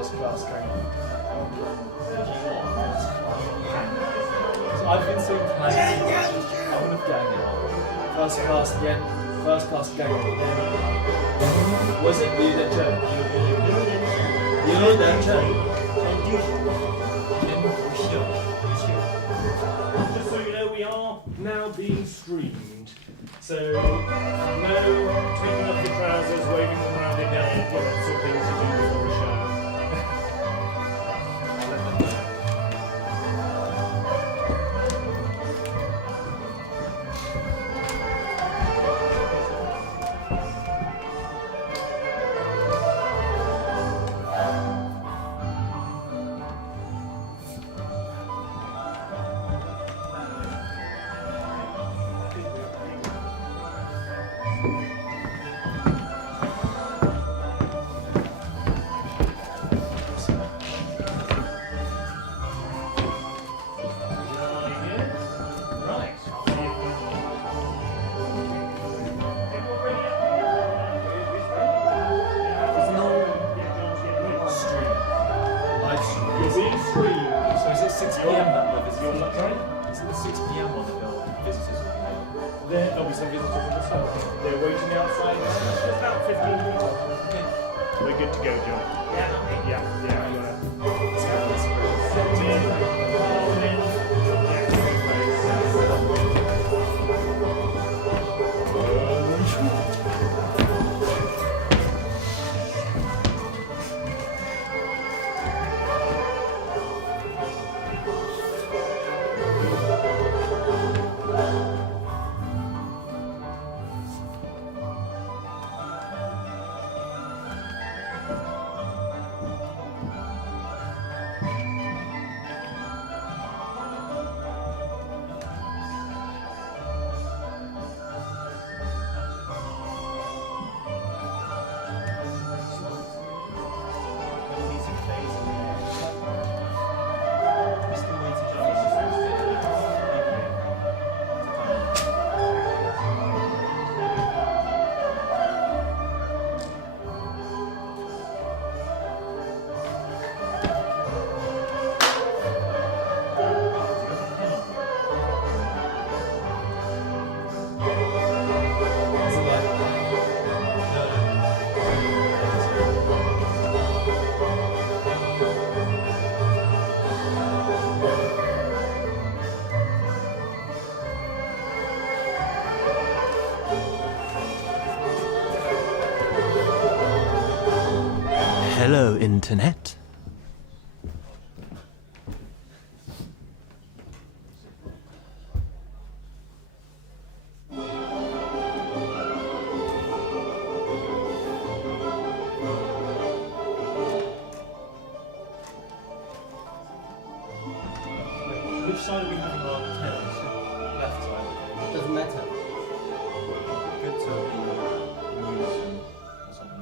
first class going on. So I've been seeing planes. I would have gotten it. First class again. First class going on. Was it you that Joe? You that Joe? Just so you know, we are now being streamed. So, no taking off your trousers, waving them around in your head, lots of things to do before a show. There'll be some visitors on the side. They're waiting outside. Just about 15 minutes. Okay. We're good to go, John. Yeah. Let's go. Hello, Internet. Which side are we having our tails? Left side. Doesn't matter. Good to be unison or something.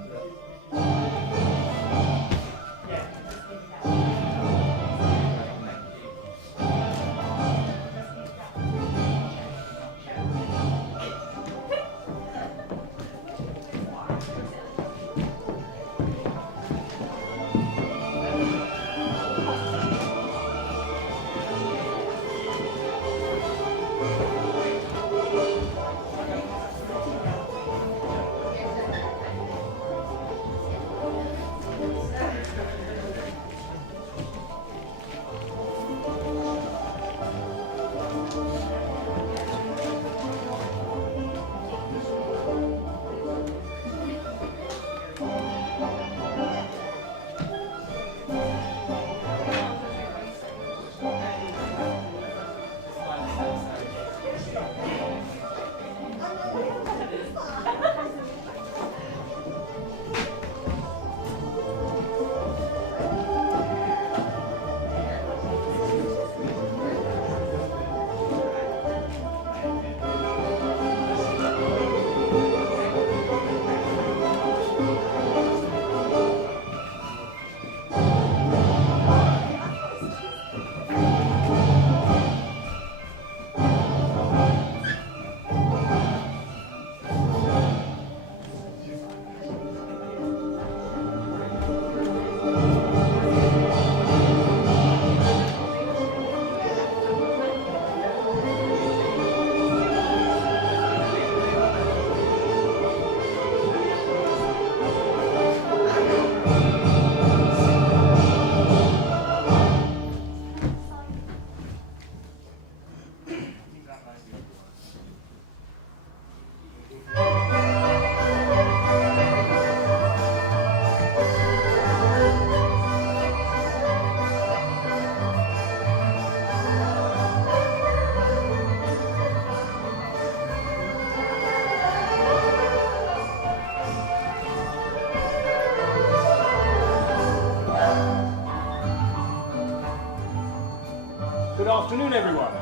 Good afternoon, everyone.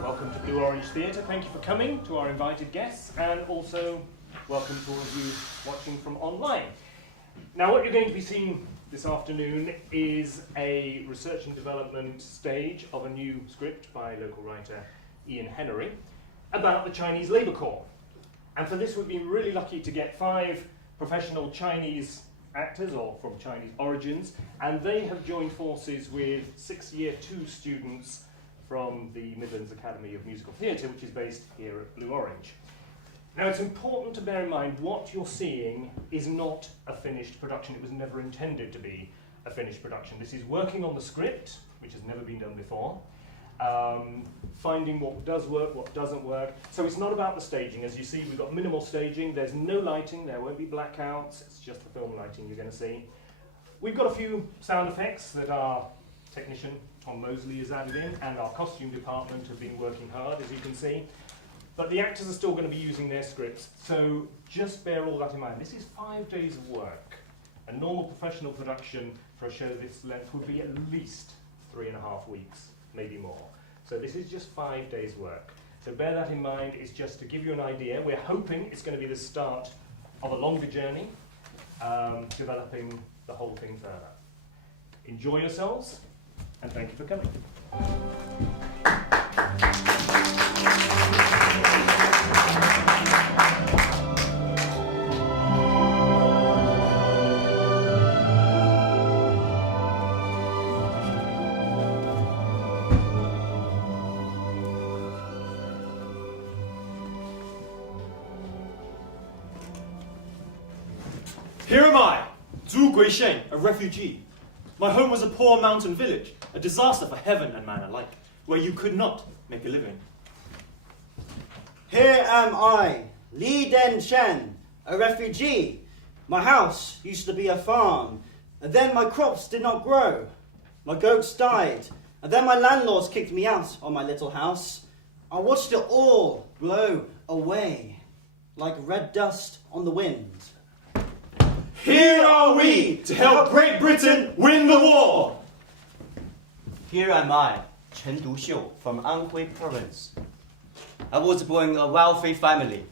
Welcome to Blue Orange Theatre. Thank you for coming, to our invited guests, and also welcome to all of you watching from online. Now, what you're going to be seeing this afternoon is a research and development stage of a new script by local writer Ian Henry about the Chinese Labour Corps. And for this, we've been really lucky to get 5 professional Chinese actors, or from Chinese origins, and they have joined forces with 6 Year 2 students from the Midlands Academy of Musical Theatre, which is based here at Blue Orange. Now, it's important to bear in mind what you're seeing is not a finished production. It was never intended to be a finished production. This is working on the script, which has never been done before, finding what does work, what doesn't work. So it's not about the staging. As you see, we've got minimal staging. There's no lighting. There won't be blackouts. It's just the film lighting you're going to see. We've got a few sound effects that our technician, Tom Mosley, has added in, and our costume department have been working hard, as you can see. But the actors are still going to be using their scripts, so just bear all that in mind. This is 5 days of work. A normal professional production for a show this length would be at least 3.5 weeks, maybe more. So this is just 5 days' work. So bear that in mind. It's just to give you an idea. We're hoping it's going to be the start of a longer journey, developing the whole thing further. Enjoy yourselves, and thank you for coming. Here am I, Zhu Guishen, a refugee. My home was a poor mountain village, a disaster for heaven and man alike, where you could not make a living. Here am I, Li Den Shen, a refugee. My house used to be a farm, and then my crops did not grow. My goats died, and then my landlords kicked me out of my little house. I watched it all blow away, like red dust on the wind. Here are we to help Great Britain win the war. Here am I, Chen Duxiu, from Anhui province. I was born in a wealthy family.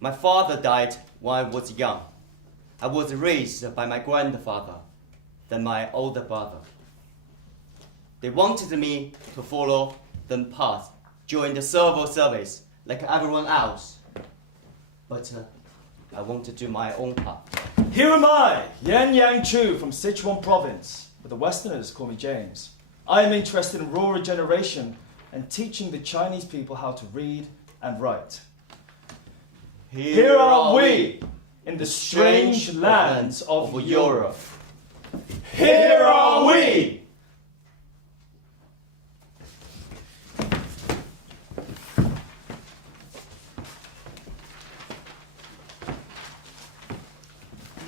My father died when I was young. I was raised by my grandfather, then my older brother. They wanted me to follow the path, join the civil service like everyone else. But I want to do my own path. Here am I, Yan Yang Chu from Sichuan province, but the Westerners call me James. I am interested in rural regeneration and teaching the Chinese people how to read and write. Here are we in the strange lands of Europe. Here are we!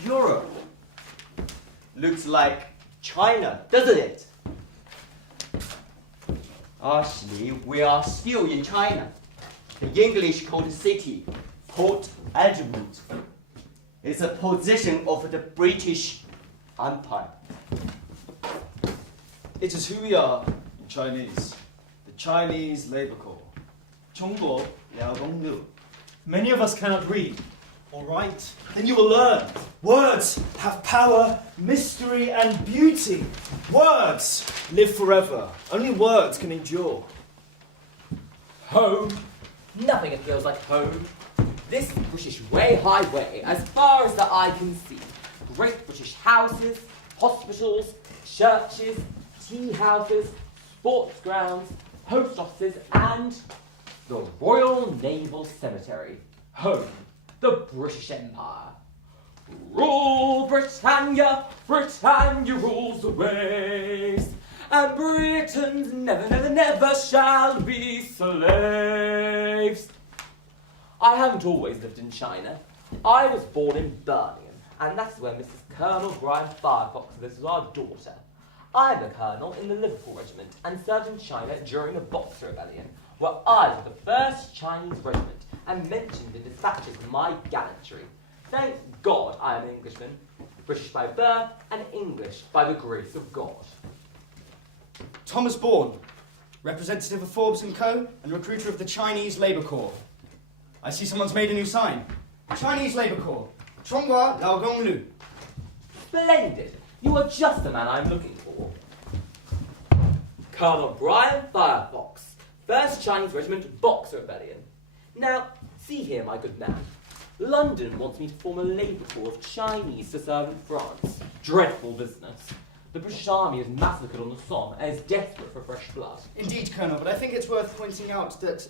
Europe looks like China, doesn't it? Actually, we are still in China. The English called city, Port Edward, is a position of the British Empire. It is who we are in Chinese, the Chinese Labour Corps. 中国劳动力. Many of us cannot read. All right, then you will learn. Words have power, mystery, and beauty. Words live forever. Only words can endure. Home. Nothing feels like home. This British Way Highway, as far as the eye can see. Great British houses, hospitals, churches, tea houses, sports grounds, post offices, and the Royal Naval Cemetery. Home. The British Empire. Rule Britannia, Britannia rules the waves, and Britons never, never, never shall be slaves. I haven't always lived in China. I was born in Birmingham, and that's where Mrs. Colonel Brian Firefox lives with our daughter. I'm a colonel in the Liverpool Regiment and served in China during the Boxer Rebellion, where I was the first Chinese regiment and mentioned in dispatches my gallantry. Thank God I am an Englishman, British by birth and English by the grace of God. Thomas Bourne, representative of Forbes & Co. and recruiter of the Chinese Labour Corps. I see someone's made a new sign. Chinese Labour Corps. Chonghua Laogong Lu. Splendid. You are just the man I'm looking for. Colonel Brian Firefox, 1st Chinese Regiment Boxer Rebellion. Now, see here, my good man. London wants me to form a labour corps of Chinese to serve in France. Dreadful business. The British Army is massacred on the Somme and is desperate for fresh blood. Indeed, Colonel, but I think it's worth pointing out that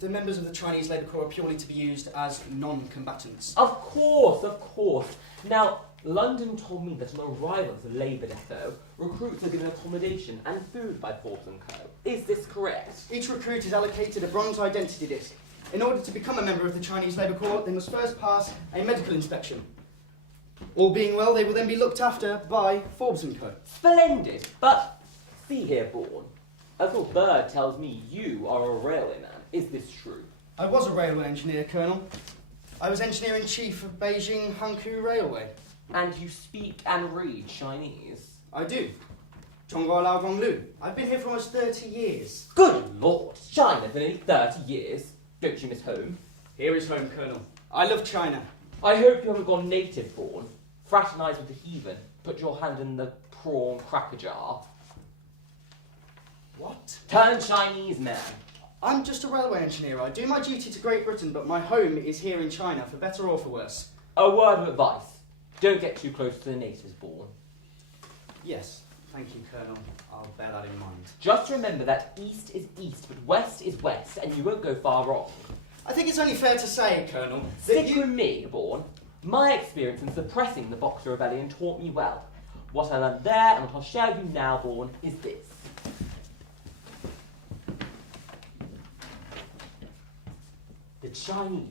the members of the Chinese Labour Corps are purely to be used as non-combatants. Of course, of course. Now, London told me that on arrival at the Labour Depot, recruits are given accommodation and food by Forbes & Co. Is this correct? Each recruit is allocated a bronze identity disc. In order to become a member of the Chinese Labour Corps, they must first pass a medical inspection. All being well, they will then be looked after by Forbes & Co. Splendid. But, see here, Bourne. A little bird tells me you are a railway man. Is this true? I was a railway engineer, Colonel. I was engineer-in-chief of Beijing Hankou Railway. And you speak and read Chinese? I do. Chonghua Laogong Lu. I've been here for almost 30 years. Good Lord, China for nearly 30 years. Don't you miss home? Here is home, Colonel. I love China. I hope you haven't gone native born. Fraternise with the heathen. Put your hand in the prawn cracker jar. What? Turn Chinese man. I'm just a railway engineer. I do my duty to Great Britain, but my home is here in China, for better or for worse. A word of advice. Don't get too close to the natives, Bourne. Yes, thank you, Colonel. I'll bear that in mind. Just remember that east is east, but west is west, and you won't go far wrong. I think it's only fair to say, Colonel, that Stick with me, Bourne. My experience in suppressing the Boxer Rebellion taught me well. What I learned there, and what I'll share with you now, Bourne, is this. The Chinese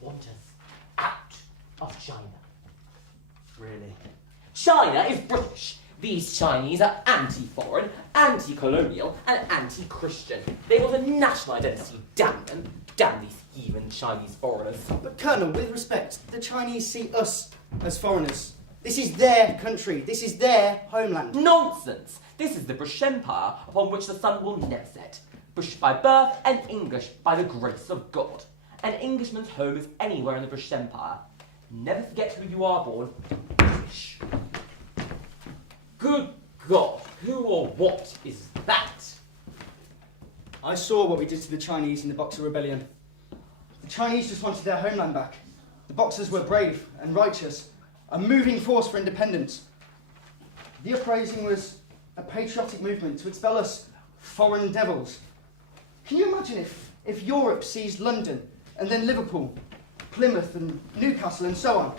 want us out of China. Really? China is British. These Chinese are anti-foreign, anti-colonial, and anti-Christian. They want a national identity, damn them. Damn these heathen Chinese foreigners. But, Colonel, with respect, the Chinese see us as foreigners. This is their country. This is their homeland. Nonsense! This is the British Empire upon which the sun will never set. British by birth and English by the grace of God. An Englishman's home is anywhere in the British Empire. Never forget who you are, Bourne. British. Good God, who or what is that? I saw what we did to the Chinese in the Boxer Rebellion. The Chinese just wanted their homeland back. The Boxers were brave and righteous, a moving force for independence. The uprising was a patriotic movement to expel us foreign devils. Can you imagine if Europe seized London and then Liverpool, Plymouth and Newcastle and so on?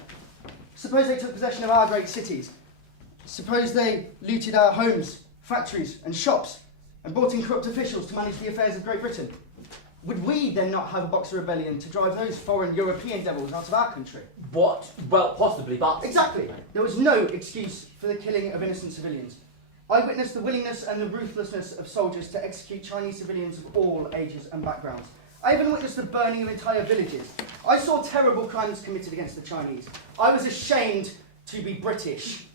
Suppose they took possession of our great cities. Suppose they looted our homes, factories and shops and brought in corrupt officials to manage the affairs of Great Britain. Would we then not have a Boxer Rebellion to drive those foreign European devils out of our country? What? Well, possibly, but... Exactly. There was no excuse for the killing of innocent civilians. I witnessed the willingness and the ruthlessness of soldiers to execute Chinese civilians of all ages and backgrounds. I even witnessed the burning of entire villages. I saw terrible crimes committed against the Chinese. I was ashamed to be British.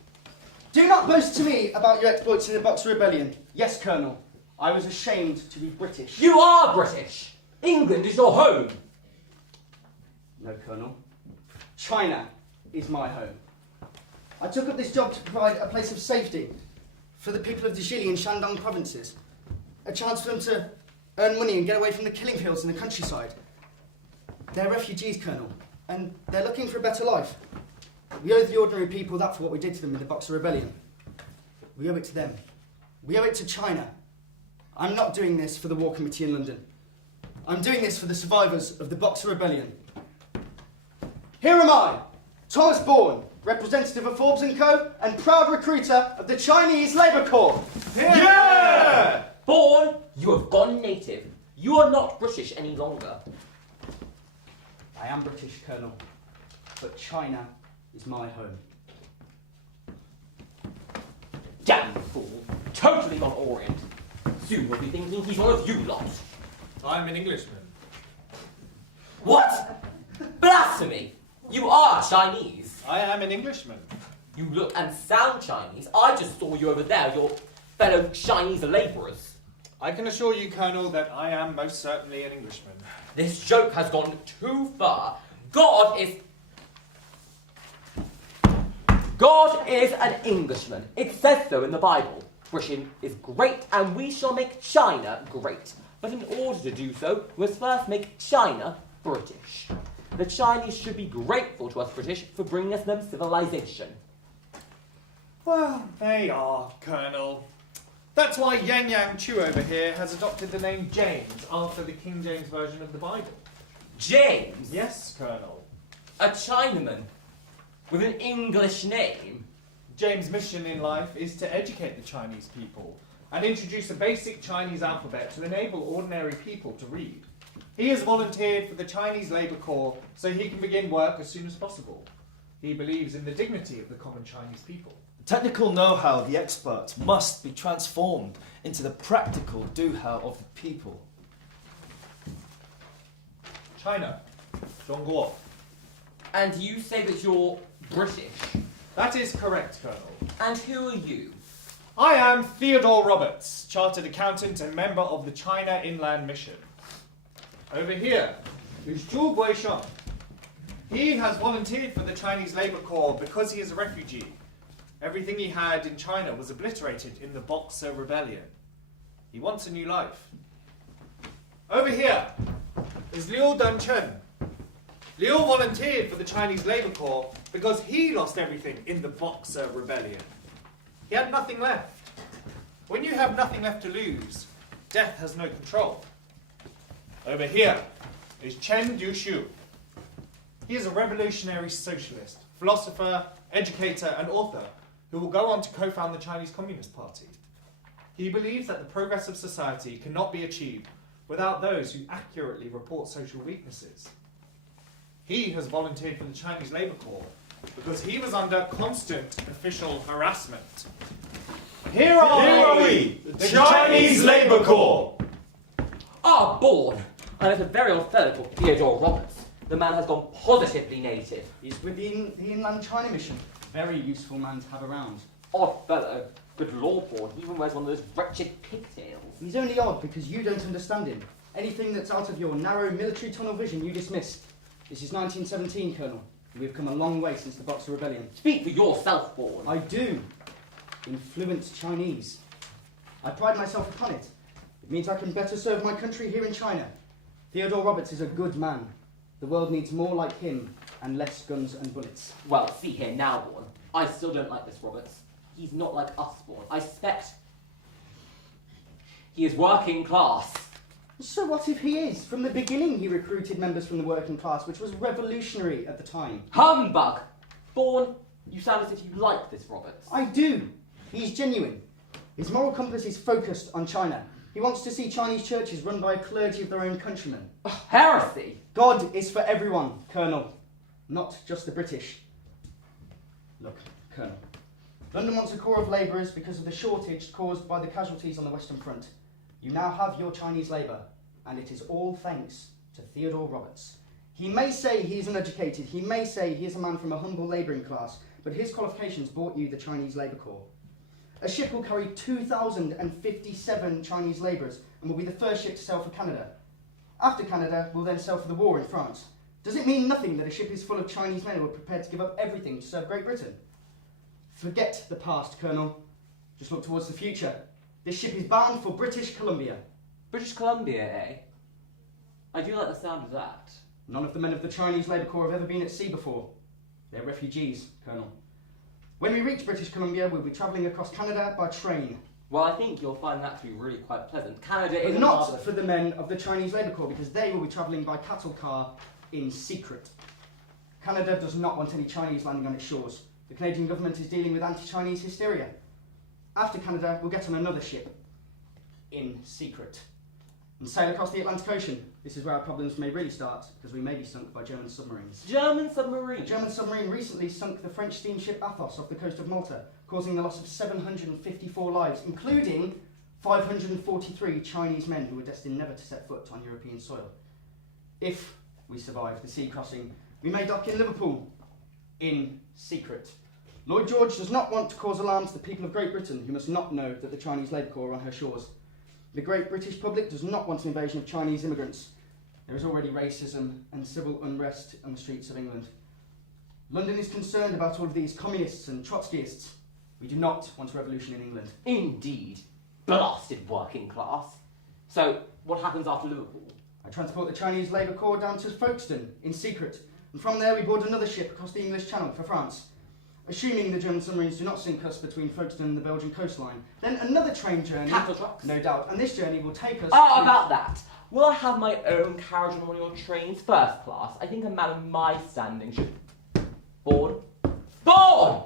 Do not boast to me about your exploits in the Boxer Rebellion. Yes, Colonel, I was ashamed to be British. You are British! England is your home! No, Colonel. China is my home. I took up this job to provide a place of safety for the people of the Jili and Shandong provinces. A chance for them to earn money and get away from the killing fields in the countryside. They're refugees, Colonel, and they're looking for a better life. We owe the ordinary people that for what we did to them in the Boxer Rebellion. We owe it to them. We owe it to China. I'm not doing this for the War Committee in London. I'm doing this for the survivors of the Boxer Rebellion. Here am I, Thomas Bourne, representative of Forbes & Co. and proud recruiter of the Chinese Labour Corps. Yeah! Bourne, you have gone native. You are not British any longer. I am British, Colonel, but China is my home. Damn fool. Totally gone Orient. Soon you'll be thinking he's one of you lot. I'm an Englishman. What? Blasphemy! You are Chinese. I am an Englishman. You look and sound Chinese. I just saw you over there, your fellow Chinese labourers. I can assure you, Colonel, that I am most certainly an Englishman. This joke has gone too far. God is an Englishman. It says so in the Bible. Britain is great, and we shall make China great. But in order to do so, we must first make China British. The Chinese should be grateful to us British for bringing us them civilization. Well, they are, Colonel. That's why Yang Yang Chu over here has adopted the name James after the King James Version of the Bible. James? Yes, Colonel. A Chinaman with an English name? James' mission in life is to educate the Chinese people and introduce a basic Chinese alphabet to enable ordinary people to read. He has volunteered for the Chinese Labour Corps so he can begin work as soon as possible. He believes in the dignity of the common Chinese people. The technical know-how of the experts must be transformed into the practical do-how of the people. China. 中国. And you say that you're British? That is correct, Colonel. And who are you? I am Theodore Roberts, Chartered Accountant and member of the China Inland Mission. Over here is Zhu Guisheng. He has volunteered for the Chinese Labour Corps because he is a refugee. Everything he had in China was obliterated in the Boxer Rebellion. He wants a new life. Over here is Liu Dunchen. Liu volunteered for the Chinese Labour Corps because he lost everything in the Boxer Rebellion. He had nothing left. When you have nothing left to lose, death has no control. Over here is Chen Duxiu. He is a revolutionary socialist, philosopher, educator, and author who will go on to co-found the Chinese Communist Party. He believes that the progress of society cannot be achieved without those who accurately report social weaknesses. He has volunteered for the Chinese Labour Corps because he was under constant official harassment. Here are we, the Chinese Labour Corps. Ah, born! I met a very old fellow called Theodore Roberts. The man has gone positively native. He's with the Inland China Mission. Very useful man to have around. Odd fellow. Good Lord, Born. He even wears one of those wretched pigtails. He's only odd because you don't understand him. Anything that's out of your narrow military tunnel vision, you dismiss. This is 1917, Colonel. We've come a long way since the Boxer Rebellion. Speak for yourself, Born. I do. In fluent Chinese. I pride myself upon it. It means I can better serve my country here in China. Theodore Roberts is a good man. The world needs more like him and less guns and bullets. Well, see here now, Born. I still don't like this Roberts. He's not like us, Born. I suspect he is working class. So what if he is? From the beginning he recruited members from the working class, which was revolutionary at the time. Humbug! Born, you sound as if you like this Roberts. I do. He's genuine. His moral compass is focused on China. He wants to see Chinese churches run by a clergy of their own countrymen. Heresy! God is for everyone, Colonel, not just the British. Look, Colonel, London wants a corps of labourers because of the shortage caused by the casualties on the Western Front. You now have your Chinese labour, and it is all thanks to Theodore Roberts. He may say he is uneducated, he may say he is a man from a humble labouring class, but his qualifications bought you the Chinese Labour Corps. A ship will carry 2,057 Chinese labourers and will be the first ship to sail for Canada. After Canada, we'll then sail for the war in France. Does it mean nothing that a ship is full of Chinese men who are prepared to give up everything to serve Great Britain? Forget the past, Colonel. Just look towards the future. This ship is bound for British Columbia. British Columbia, eh? I do like the sound of that. None of the men of the Chinese Labour Corps have ever been at sea before. They're refugees, Colonel. When we reach British Columbia, we'll be travelling across Canada by train. Well, I think you'll find that to be really quite pleasant. Canada is But not for the men of the Chinese Labour Corps, because they will be travelling by cattle car in secret. Canada does not want any Chinese landing on its shores. The Canadian government is dealing with anti-Chinese hysteria. After Canada, we'll get on another ship, in secret, and sail across the Atlantic Ocean. This is where our problems may really start, because we may be sunk by German submarines. German submarine? A German submarine recently sunk the French steamship Athos off the coast of Malta, causing the loss of 754 lives, including 543 Chinese men who were destined never to set foot on European soil. If we survive the sea crossing, we may dock in Liverpool, in secret. Lloyd George does not want to cause alarm to the people of Great Britain, who must not know that the Chinese Labour Corps are on her shores. The great British public does not want an invasion of Chinese immigrants. There is already racism and civil unrest on the streets of England. London is concerned about all of these communists and Trotskyists. We do not want a revolution in England. Indeed. Blasted working class. So, what happens after Liverpool? I transport the Chinese Labour Corps down to Folkestone in secret, and from there we board another ship across the English Channel for France, assuming the German submarines do not sink us between Folkestone and the Belgian coastline. Then another train journey. Cattle trucks? No doubt, and this journey will take us. About that. Will I have my own carriage on one of your trains, first class? I think a man of my standing should board. Board!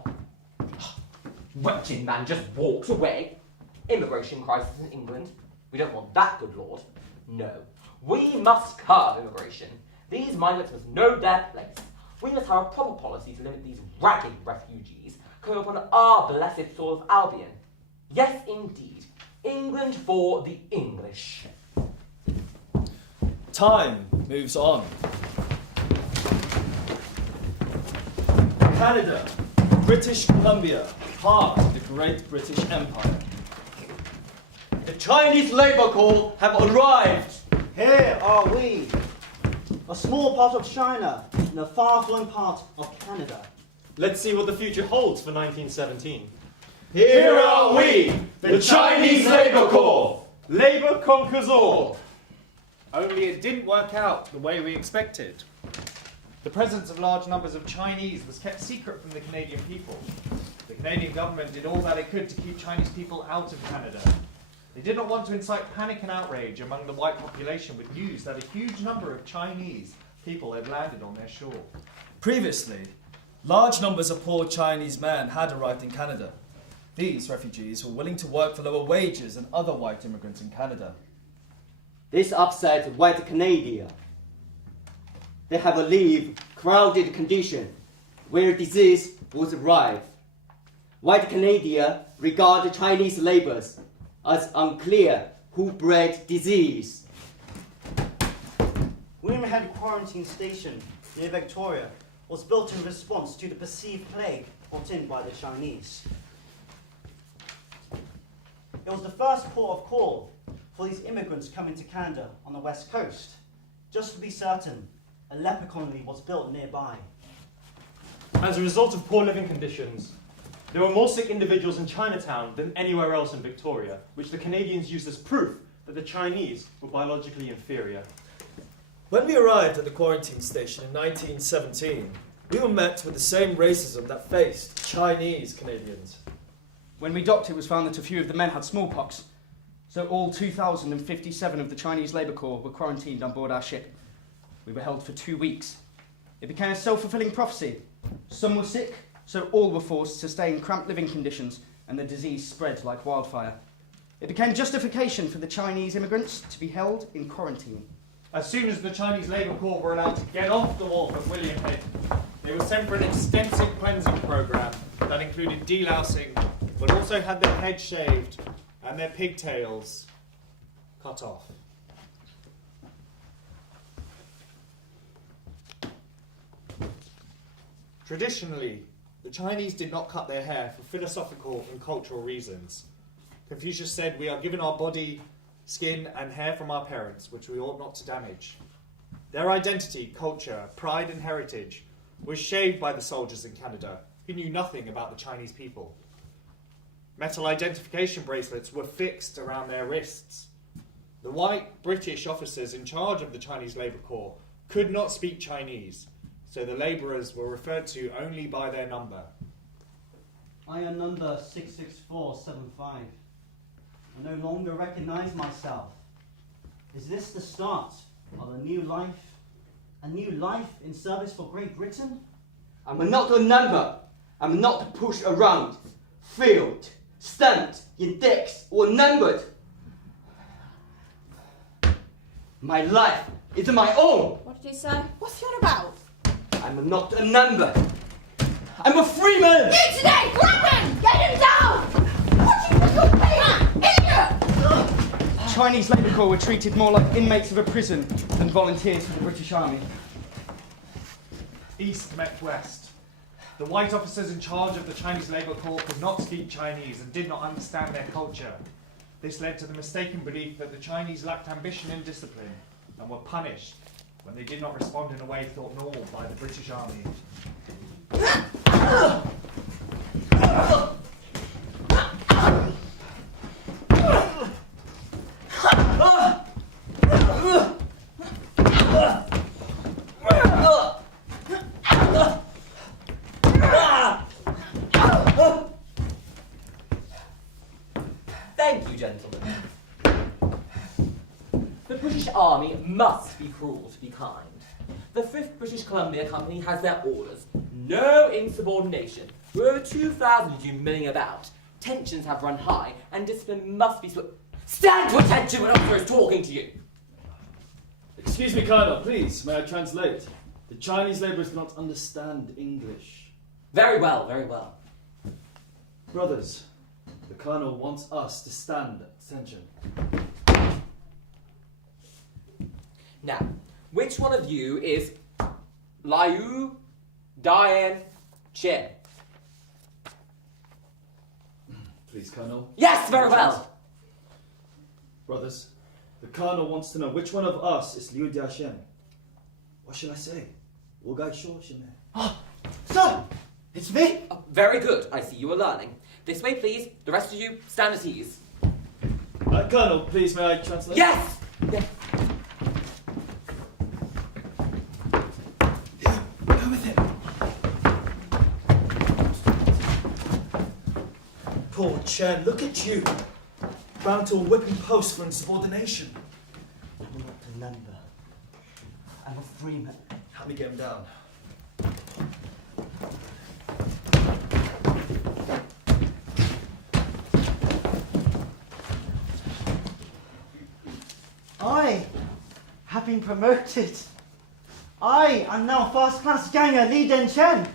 Wretched man just walks away. Immigration crisis in England. We don't want that, good lord. No. We must curb immigration. These migrants must know their place. We must have a proper policy to limit these ragged refugees coming upon our blessed soil of Albion. Yes, indeed. England for the English. Time moves on. Canada, British Columbia, part of the Great British Empire. The Chinese Labour Corps have arrived. Here are we, a small part of China in a far-flung part of Canada. Let's see what the future holds for 1917. Here are we, the Chinese Labour Corps. Labour conquers all. Only it didn't work out the way we expected. The presence of large numbers of Chinese was kept secret from the Canadian people. The Canadian government did all that it could to keep Chinese people out of Canada. They did not want to incite panic and outrage among the white population with news that a huge number of Chinese people had landed on their shore. Previously, large numbers of poor Chinese men had arrived in Canada. These refugees were willing to work for lower wages than other white immigrants in Canada. This upset white Canada. They have a live, crowded condition where disease was rife. White Canada regard Chinese labourers as unclear who bred disease. William Head Quarantine Station near Victoria was built in response to the perceived plague brought in by the Chinese. It was the first port of call for these immigrants coming to Canada on the west coast. Just to be certain, a leper colony was built nearby. As a result of poor living conditions, there were more sick individuals in Chinatown than anywhere else in Victoria, which the Canadians used as proof that the Chinese were biologically inferior. When we arrived at the quarantine station in 1917, we were met with the same racism that faced Chinese Canadians. When we docked, it was found that a few of the men had smallpox, so all 2,057 of the Chinese Labour Corps were quarantined on board our ship. We were held for 2 weeks. It became a self-fulfilling prophecy. Some were sick, so all were forced to stay in cramped living conditions, and the disease spread like wildfire. It became justification for the Chinese immigrants to be held in quarantine. As soon as the Chinese Labour Corps were allowed to get off the wharf at William Head, they were sent for an extensive cleansing programme that included delousing, but also had their heads shaved and their pigtails cut off. Traditionally, the Chinese did not cut their hair for philosophical and cultural reasons. Confucius said, "We are given our body, skin and hair from our parents, which we ought not to damage." Their identity, culture, pride and heritage was shaved by the soldiers in Canada, who knew nothing about the Chinese people. Metal identification bracelets were fixed around their wrists. The white British officers in charge of the Chinese Labour Corps could not speak Chinese, so the labourers were referred to only by their number. I am number 66475. I no longer recognize myself. Is this the start of a new life? A new life in service for Great Britain? I'm not a number. I'm not pushed around, filled, stamped, indexed, or numbered. My life is my own. What did he say? What's he on about? I'm not a number. I'm a free man. You today! Grab him! Get him down! What do you think you're being? Idiot! Chinese Labour Corps were treated more like inmates of a prison than volunteers for the British Army. East met west. The white officers in charge of the Chinese Labour Corps could not speak Chinese and did not understand their culture. This led to the mistaken belief that the Chinese lacked ambition and discipline and were punished when they did not respond in a way thought normal by the British Army. Thank you, gentlemen. The British Army must be cruel to be kind. The 5th British Columbia Company has their orders. No insubordination. We're over 2,000 of you milling about. Tensions have run high, and discipline must be Stand to attention when officer is talking to you! Excuse me, Colonel, please, may I translate? The Chinese laborers do not understand English. Very well, very well. Brothers, the Colonel wants us to stand at attention. Now, which one of you is Liu Dian Chen? Please, Colonel. Yes, very well. Brothers, the Colonel wants to know which one of us is Liu Diashen. What shall I say? Sir, it's me. Very good. I see you are learning. This way, please. The rest of you, stand at ease. Colonel, please, may I translate? Yes! Yes. Go with him. Poor Chen, look at you. Bound to a whipping post for insubordination. I'm not a member. I'm a freeman. Help me get him down. I have been promoted. I am now first-class ganger Li Den-chen.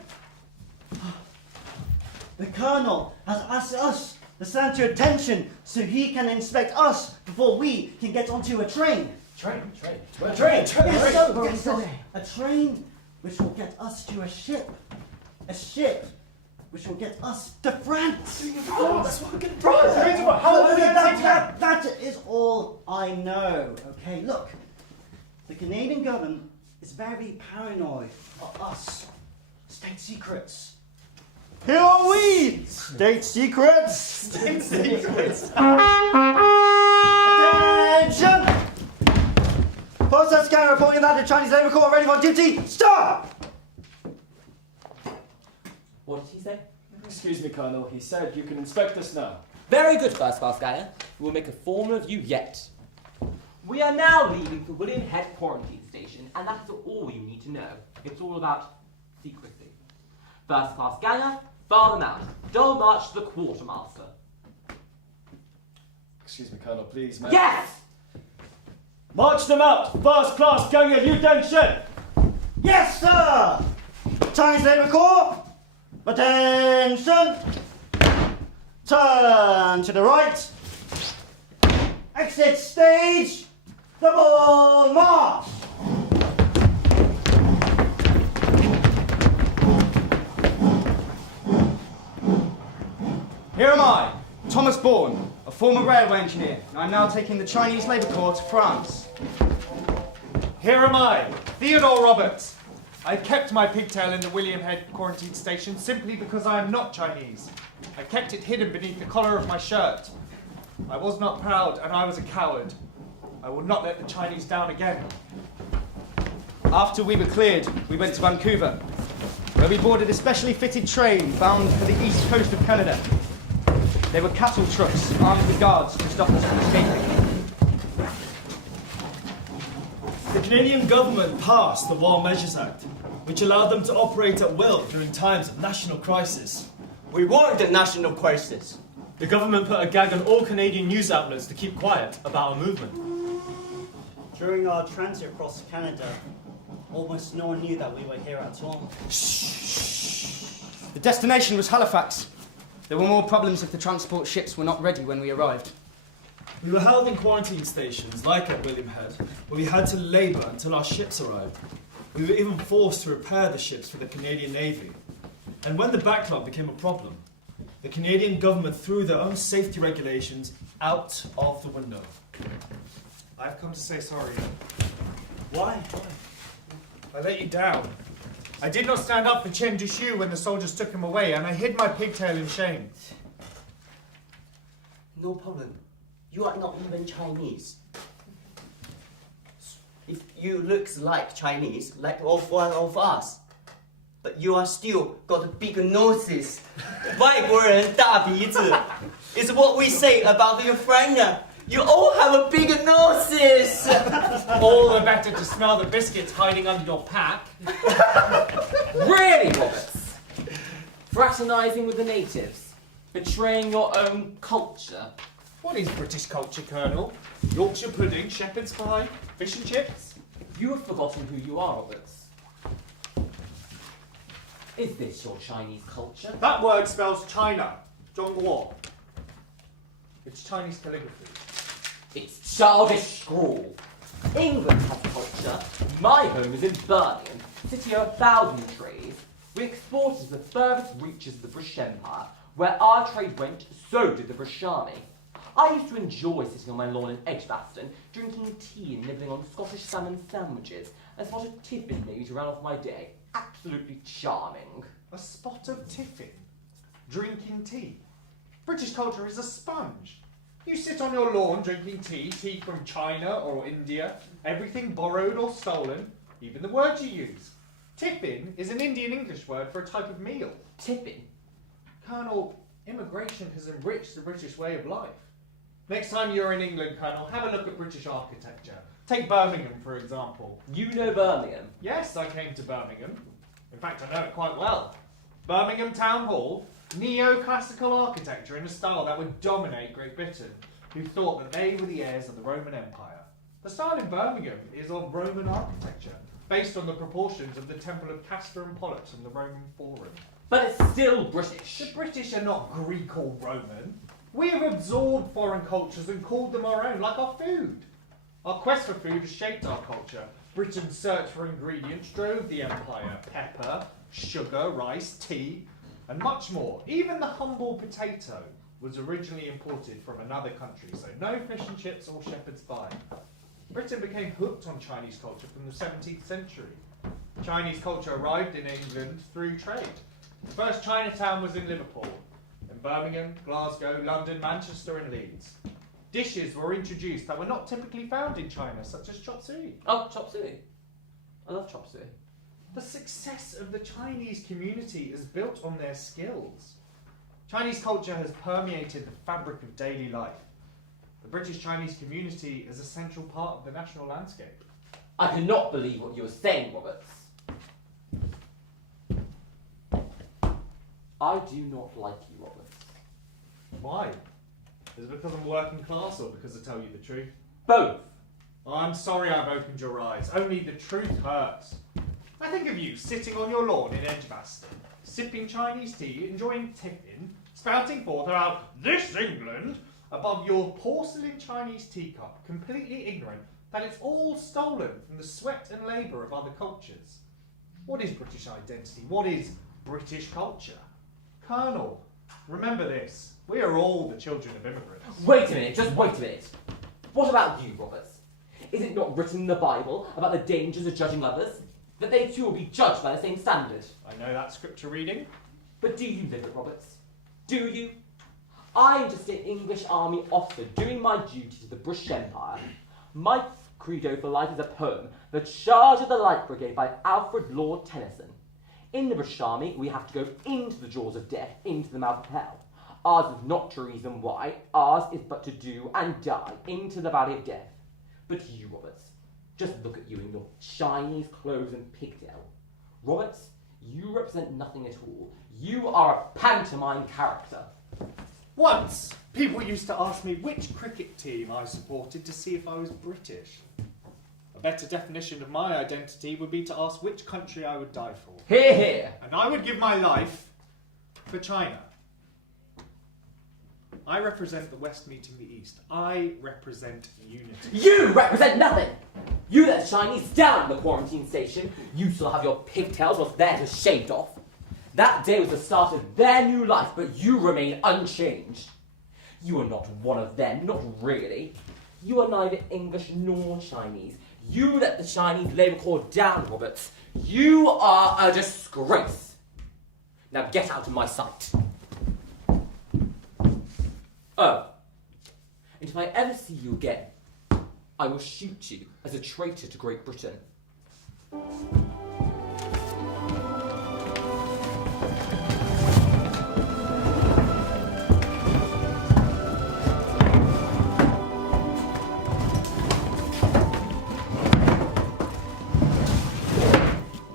The Colonel has asked us to stand to attention so he can inspect us before we can get onto a train. Train! Yes, sir. A train which will get us to a ship. A ship which will get us to France. That's what we're going to do. That is all I know. Okay, look. The Canadian government is very paranoid of us. State secrets. Here are we! State secrets! State secrets! Attention! Post scan reporting that the Chinese Labour Corps are ready for duty. Stop! What did he say? Excuse me, Colonel. He said you can inspect us now. Very good, first-class ganger. We will make a foreman of you yet. We are now leaving for William Head Quarantine Station, and that's all you need to know. It's all about secrecy. First-class ganger, far them out. Dole march to the quartermaster. Excuse me, Colonel, please, man. Yes! March them out! First class ganger Liu Den-chen! Yes, sir! Chinese Labour Corps, attention! Turn to the right. Exit stage. Double march. Here am I, Thomas Bourne, a former railway engineer, and I'm now taking the Chinese Labour Corps to France. Here am I, Theodore Roberts. I kept my pigtail in the William Head Quarantine Station simply because I am not Chinese. I kept it hidden beneath the collar of my shirt. I was not proud, and I was a coward. I will not let the Chinese down again. After we were cleared, we went to Vancouver, where we boarded a specially fitted train bound for the east coast of Canada. They were cattle trucks armed with guards to stop us from escaping. The Canadian government passed the War Measures Act, which allowed them to operate at will during times of national crisis. We weren't a national crisis. The government put a gag on all Canadian news outlets to keep quiet about our movement. During our transit across Canada, almost no one knew that we were here at all. The destination was Halifax. There were more problems if the transport ships were not ready when we arrived. We were held in quarantine stations, like at William Head, where we had to labour until our ships arrived. We were even forced to repair the ships for the Canadian Navy. And when the backlog became a problem, The Canadian government threw their own safety regulations out of the window. I've come to say sorry. Why? I let you down. I did not stand up for Chen Dushu when the soldiers took him away, and I hid my pigtail in shame. No problem. You are not even Chinese. If you look like Chinese, like of one of us, but you are still got a big noses. 外国人大鼻子 is what we say about your friend. You all have a big noses. All the better to smell the biscuits hiding under your pack. Really, Roberts? Fraternising with the natives? Betraying your own culture? What is British culture, Colonel? Yorkshire pudding, shepherd's pie, fish and chips? You have forgotten who you are, Roberts. Is this your Chinese culture? That word spells China. Zhongguo. It's Chinese calligraphy. It's childish scrawl. England has culture. My home is in Birmingham, city of 1,000 trees. We exported to the furthest reaches of the British Empire. Where our trade went, so did the British Army. I used to enjoy sitting on my lawn in Edgbaston, drinking tea and nibbling on Scottish salmon sandwiches, and spot of tiffin maybe to round off my day. Absolutely charming. A spot of tiffin. Drinking tea. British culture is a sponge. You sit on your lawn drinking tea from China or India, everything borrowed or stolen, even the words you use. Tiffin is an Indian English word for a type of meal. Tiffin? Colonel, immigration has enriched the British way of life. Next time you're in England, Colonel, have a look at British architecture. Take Birmingham, for example. You know Birmingham? Yes, I came to Birmingham. In fact, I know it quite well. Birmingham Town Hall, neoclassical architecture in a style that would dominate Great Britain, who thought that they were the heirs of the Roman Empire. The style in Birmingham is of Roman architecture, based on the proportions of the Temple of Castor and Pollux in the Roman Forum. But it's still British. The British are not Greek or Roman. We have absorbed foreign cultures and called them our own, like our food. Our quest for food has shaped our culture. Britain's search for ingredients drove the empire. Pepper, sugar, rice, tea, and much more. Even the humble potato was originally imported from another country, so no fish and chips or shepherd's pie. Britain became hooked on Chinese culture from the 17th century. Chinese culture arrived in England through trade. The first Chinatown was in Liverpool, in Birmingham, Glasgow, London, Manchester and Leeds. Dishes were introduced that were not typically found in China, such as chop suey. Oh, chop suey. I love chop suey. The success of the Chinese community is built on their skills. Chinese culture has permeated the fabric of daily life. The British Chinese community is a central part of the national landscape. I cannot believe what you are saying, Roberts. I do not like you, Roberts. Why? Is it because I'm working class or because I tell you the truth? Both. I'm sorry I've opened your eyes. Only the truth hurts. I think of you sitting on your lawn in Edgbaston, sipping Chinese tea, enjoying tiffin, spouting forth about this England above your porcelain Chinese teacup, completely ignorant that it's all stolen from the sweat and labour of other cultures. What is British identity? What is British culture? Colonel, remember this. We are all the children of immigrants. Wait a minute, just wait a minute. What about you, Roberts? Is it not written in the Bible about the dangers of judging others? That they too will be judged by the same standard? I know that scripture reading. But do you live it, Roberts? Do you? I'm just an English army officer doing my duty to the British Empire. My credo for life is a poem, The Charge of the Light Brigade by Alfred Lord Tennyson. In the British Army, we have to go into the jaws of death, into the mouth of hell. Ours is not to reason why, ours is but to do and die into the valley of death. But you, Roberts, just look at you in your Chinese clothes and pigtail. Roberts, you represent nothing at all. You are a pantomime character. Once, people used to ask me which cricket team I supported to see if I was British. A better definition of my identity would be to ask which country I would die for. Hear, hear. And I would give my life for China. I represent the West meeting the East. I represent unity. You represent nothing! You let the Chinese down the quarantine station. You still have your pigtails whilst theirs are shaved off. That day was the start of their new life, but you remain unchanged. You are not one of them, not really. You are neither English nor Chinese. You let the Chinese Labour Corps down, Roberts. You are a disgrace. Now get out of my sight. Oh, and if I ever see you again, I will shoot you as a traitor to Great Britain.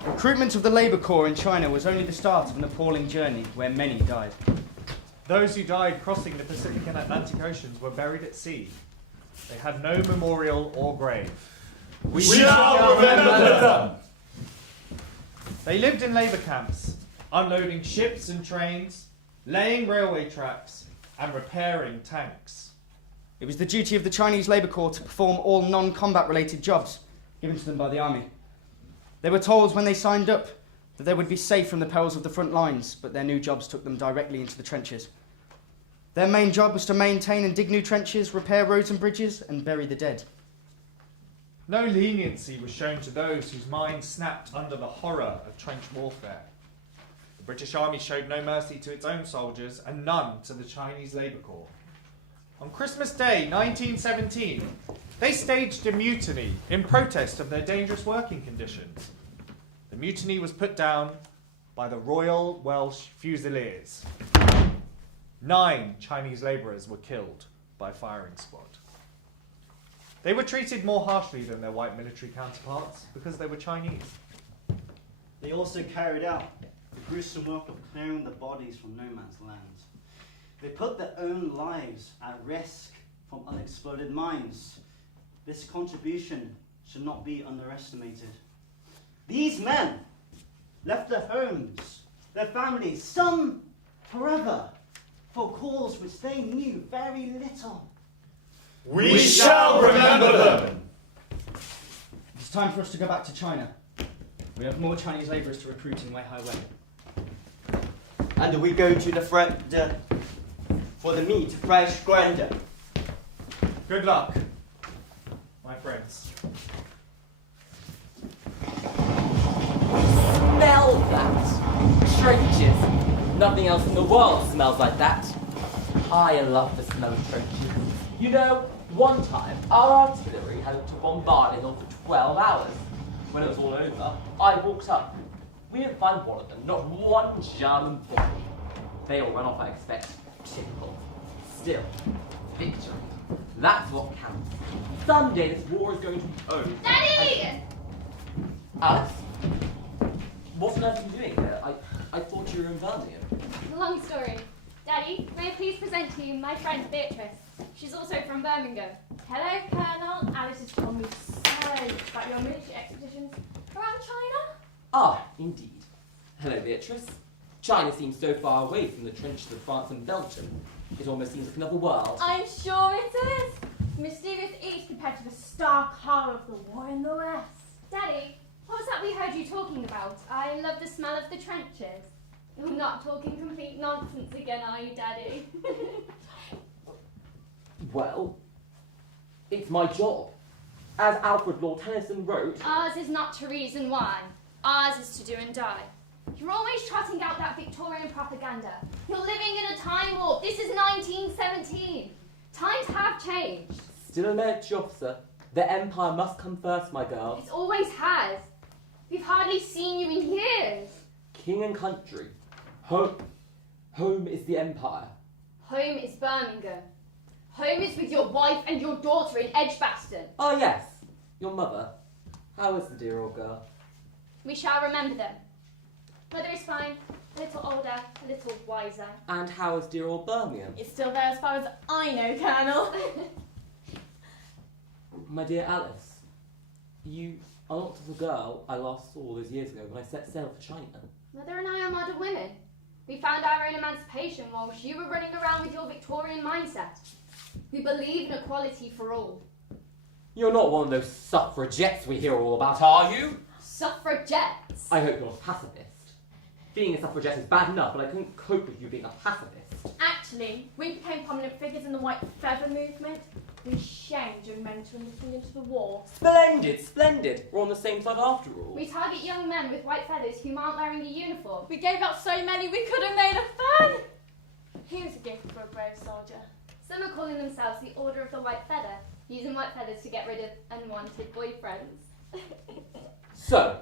Recruitment of the Labour Corps in China was only the start of an appalling journey where many died. Those who died crossing the Pacific and Atlantic Oceans were buried at sea. They had no memorial or grave. We shall remember them! They lived in labour camps, unloading ships and trains, laying railway tracks, and repairing tanks. It was the duty of the Chinese Labour Corps to perform all non-combat related jobs given to them by the army. They were told when they signed up that they would be safe from the perils of the front lines, but their new jobs took them directly into the trenches. Their main job was to maintain and dig new trenches, repair roads and bridges, and bury the dead. No leniency was shown to those whose minds snapped under the horror of trench warfare. The British Army showed no mercy to its own soldiers and none to the Chinese Labour Corps. On Christmas Day 1917, they staged a mutiny in protest of their dangerous working conditions. The mutiny was put down by the Royal Welsh Fusiliers. 9 Chinese labourers were killed by firing squad. They were treated more harshly than their white military counterparts because they were Chinese. They also carried out the gruesome work of clearing the bodies from no man's land. They put their own lives at risk from unexploded mines. This contribution should not be underestimated. These men left their homes, their families, some forever, for a cause which they knew very little. We shall remember them! It's time for us to go back to China. We have more Chinese labourers to recruit in Weihai Way. And we go to the front for the meat, fresh grander. Good luck, my friends. Smell that! Trenches! Nothing else in the world smells like that. I love the smell of trenches. You know, one time our artillery had to bombard it on for 12 hours. When it was all over, I walked up. We didn't find one of them, not one German body. They all ran off, I expect. Typical. Still, victory. That's what counts. Someday this war is going to be over. Daddy! Alice? What on earth are you doing here? I thought you were in Birmingham. Long story. Daddy, may I please present to you my friend Beatrice. She's also from Birmingham. Hello, Colonel. Alice has told me so about your military expeditions around China. Ah, indeed. Hello, Beatrice. China seems so far away from the trenches of France and Belgium. It almost seems like another world. I'm sure it is. Mysterious east compared to the stark horror of the war in the West. Daddy, what was that we heard you talking about? I love the smell of the trenches. You're not talking complete nonsense again, are you, Daddy? Well, it's my job. As Alfred Lord Tennyson wrote... Ours is not to reason why. Ours is to do and die. You're always trotting out that Victorian propaganda. You're living in a time warp. This is 1917. Times have changed. Still a military officer. The Empire must come first, my girl. It always has. We've hardly seen you in years. King and country. Home is the Empire. Home is Birmingham. Home is with your wife and your daughter in Edgbaston. Oh, yes. Your mother. How is the dear old girl? We shall remember them. Mother is fine. A little older, a little wiser. And how is dear old Birmingham? It's still there as far as I know, Colonel. My dear Alice, you are not the girl I last saw those years ago when I set sail for China. Mother and I are modern women. We found our own emancipation whilst you were running around with your Victorian mindset. We believe in equality for all. You're not one of those suffragettes we hear all about, are you? Suffragettes? I hope you're a pacifist. being a suffragette is bad enough, but I couldn't cope with you being a pacifist. Actually, we became prominent figures in the white feather movement. We shamed young men to enlist into the war. Splendid, splendid. We're on the same side after all. We target young men with white feathers who aren't wearing a uniform. We gave out so many we could have made a fan. Here's a gift for a brave soldier. Some are calling themselves the Order of the White Feather, using white feathers to get rid of unwanted boyfriends. So,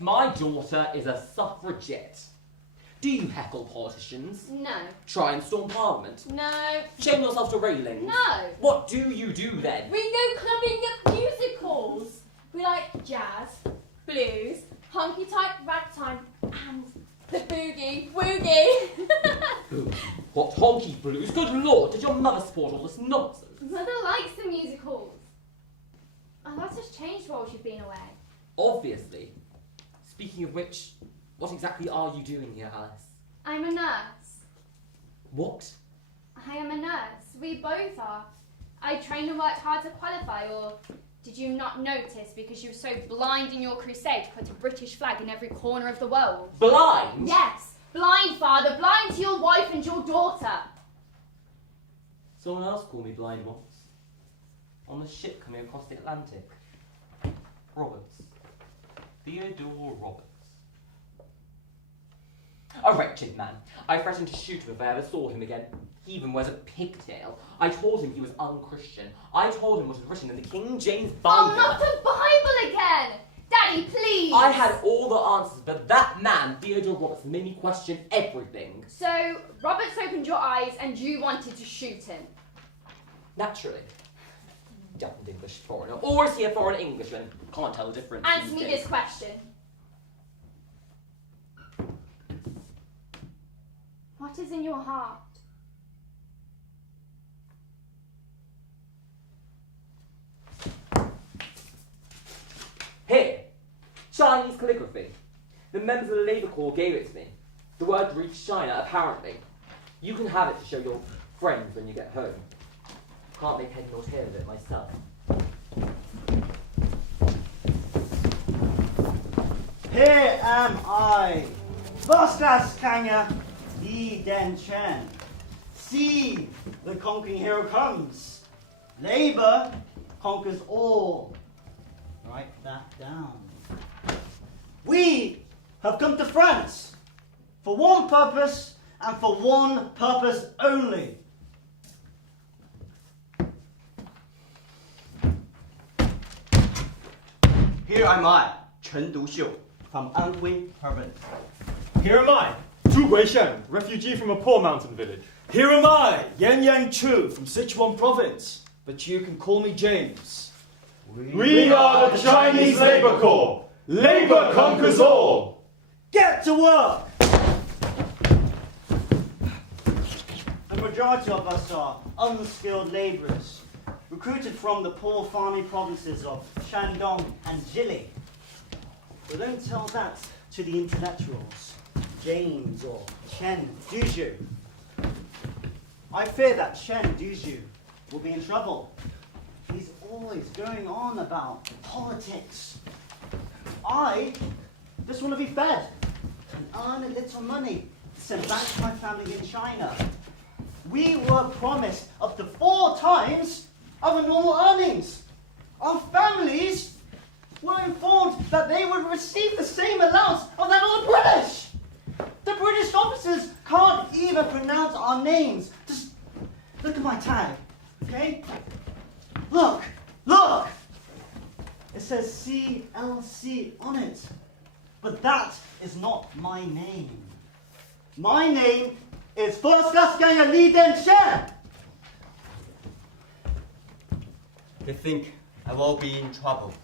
my daughter is a suffragette. Do you heckle politicians? No. Try and storm Parliament? No. Shame yourself to railings? No. What do you do then? We go clubbing at musicals. We like jazz, blues, honky-type ragtime, and the boogie woogie. What honky blues? Good lord, did your mother support all this nonsense? Mother likes the musicals. Oh, that's just changed while she's been away. Obviously. Speaking of which, what exactly are you doing here, Alice? I'm a nurse. What? I am a nurse. We both are. I trained and worked hard to qualify, or did you not notice because you were so blind in your crusade to put a British flag in every corner of the world? Blind? Yes, blind, father, blind to your wife and your daughter. Someone else called me blind once. On the ship coming across the Atlantic. Roberts. Theodore Roberts. A wretched man. I threatened to shoot him if I ever saw him again. He even wears a pigtail. I told him he was unchristian. I told him what was written in the King James Bible. Oh, not the Bible again! Daddy, please! I had all the answers, but that man, Theodore Roberts, made me question everything. So, Roberts opened your eyes and you wanted to shoot him? Naturally. Damned English foreigner. Or is he a foreign Englishman? Can't tell the difference. Answer these me days. this question. What is in your heart? Here! Chinese calligraphy. The members of the Labour Corps gave it to me. The word reached China, apparently. You can have it to show your friends when you get home. Can't make head nor tail of it myself. Here am I, Vostas Kanga, Li Den Chen. See, the conquering hero comes. Labor conquers all. Write that down. We have come to France for one purpose and for one purpose only. Here am I, Chen Duxiu, from Anhui province. Here am I, Tu Guishen, refugee from a poor mountain village. Here am I, Yan Yang Chu from Sichuan province, but you can call me James. We are the Chinese Labour Corps. Labour conquers all. Get to work! The majority of us are unskilled labourers, recruited from the poor farming provinces of Shandong and Jili. But don't tell that to the intellectuals, James or Chen Duju. I fear that Chen Duju will be in trouble. He's always going on about politics. I just want to be fed and earn a little money to send back to my family in China. We were promised up to 4 times our normal earnings. Our families were informed that they would receive the same allowance of that of the British. The British officers can't even pronounce our names. Just look at my tag, okay? Look, look! It says CLC on it. But that is not my name. My name is First Class Ganger Li Den Shen. They think I will be in trouble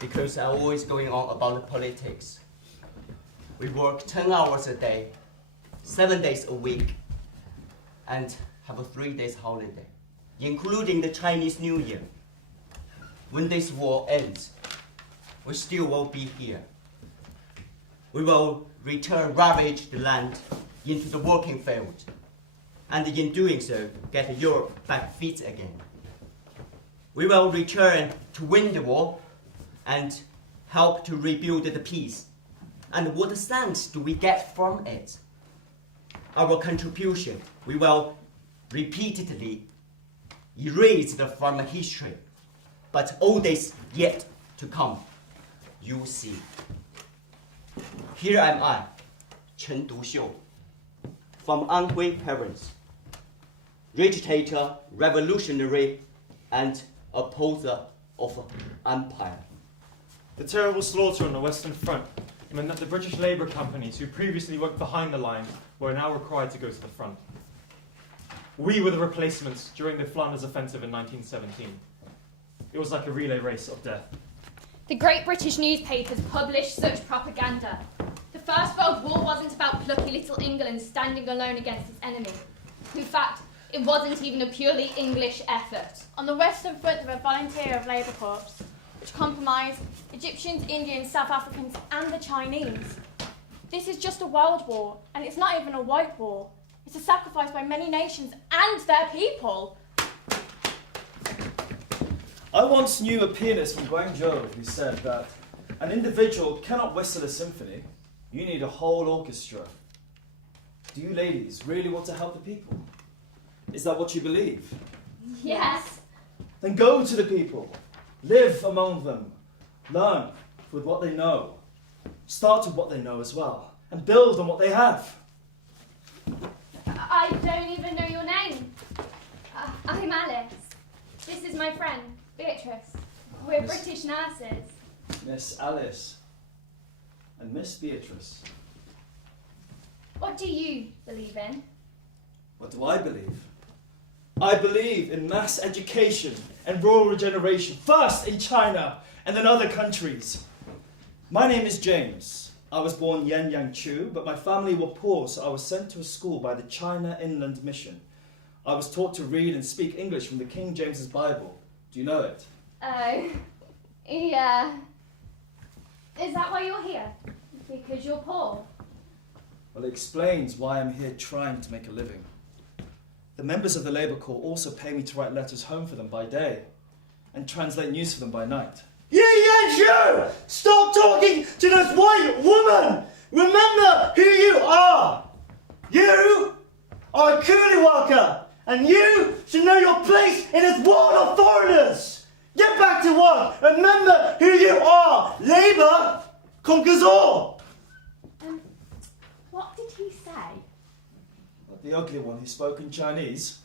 because I'm always going on about the politics. We work 10 hours a day, 7 days a week, and have a 3 days holiday, including the Chinese New Year. When this war ends, we still will be here. We will return ravaged land into the working field, and in doing so, get Europe back fit again. We will return to win the war and help to rebuild the peace. And what sense do we get from it? Our contribution, we will repeatedly erase it from history. But all this yet to come, you see. Here am I, Chen Duxiu, from Anhui parents, agitator, revolutionary, and opposer of empire. The terrible slaughter on the Western Front meant that the British Labour companies who previously worked behind the lines were now required to go to the front. We were the replacements during the Flanders Offensive in 1917. It was like a relay race of death. The great British newspapers published such propaganda. The First World War wasn't about plucky little England standing alone against its enemy. In fact, it wasn't even a purely English effort. On the Western Front, there were volunteer of Labour Corps, which comprised Egyptians, Indians, South Africans, and the Chinese. This is just a world war, and it's not even a white war. It's a sacrifice by many nations and their people. I once knew a pianist from Guangzhou who said that an individual cannot whistle a symphony. You need a whole orchestra. Do you ladies really want to help the people? Is that what you believe? Yes. Then go to the people. Live among them. Learn with what they know. Start with what they know as well. And build on what they have. I don't even know your name. I'm Alice. This is my friend, Beatrice. We're British nurses. Miss Alice and Miss Beatrice. What do you believe in? What do I believe? I believe in mass education and rural regeneration, first in China and then other countries. My name is James. I was born Yan Yang Chu, but my family were poor, so I was sent to a school by the China Inland Mission. I was taught to read and speak English from the King James's Bible. Do you know it? Oh, yeah. Is that why you're here? Because you're poor? Well, it explains why I'm here trying to make a living. The members of the Labour Corps also pay me to write letters home for them by day and translate news for them by night. Ye Yanzhu! Stop talking to this white woman! Remember who you are! You are a coolie worker, and you should know your place in this world of foreigners! Get back to work! Remember who you are! Labour conquers all! What did he say? The ugly one who spoke in Chinese.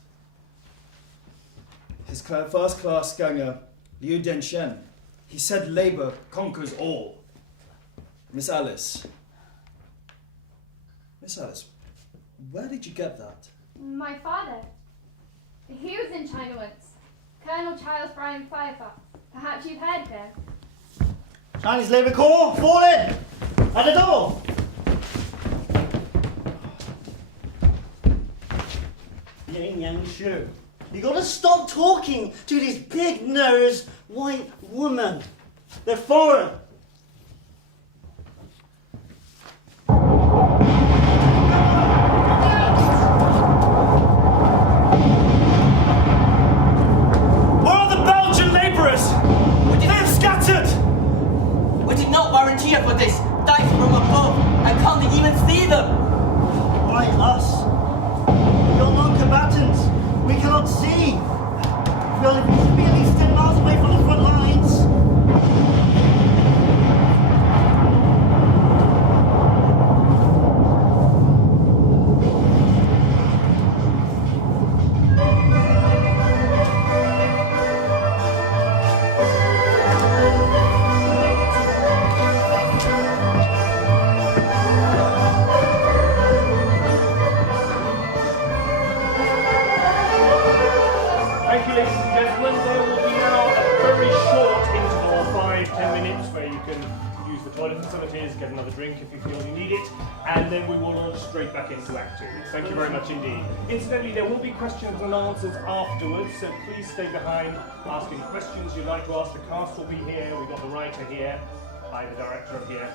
His first-class ganger, Liu Denshen. He said Labour conquers all. Miss Alice. Miss Alice, where did you get that? My father. He was in China once. Colonel Charles Bryan Firefox. Perhaps you've heard of him. Chinese Labour Corps, fall in! At the door! Yang Yang Shu, you gotta stop talking to these big-nosed white women. They're foreign. Where are the Belgian labourers? They have scattered! We did not volunteer for this. Dice from above. I can't even see them. Why us? You're non-combatants. We cannot see. We should be at least 10 miles away from the front lines. Thank you, ladies and gentlemen. There will be now a very short interval, 5-10 minutes, where you can use the toilet facilities, get another drink if you feel you need it, and then we will launch straight back into Act 2. Thank you very much indeed. Incidentally, there will be questions and answers afterwards, so please stay behind, ask any questions you'd like to ask. The cast will be here, we've got the writer here, I, the director, are here,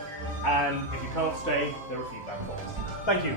and if you can't stay, there are feedback forms. Thank you.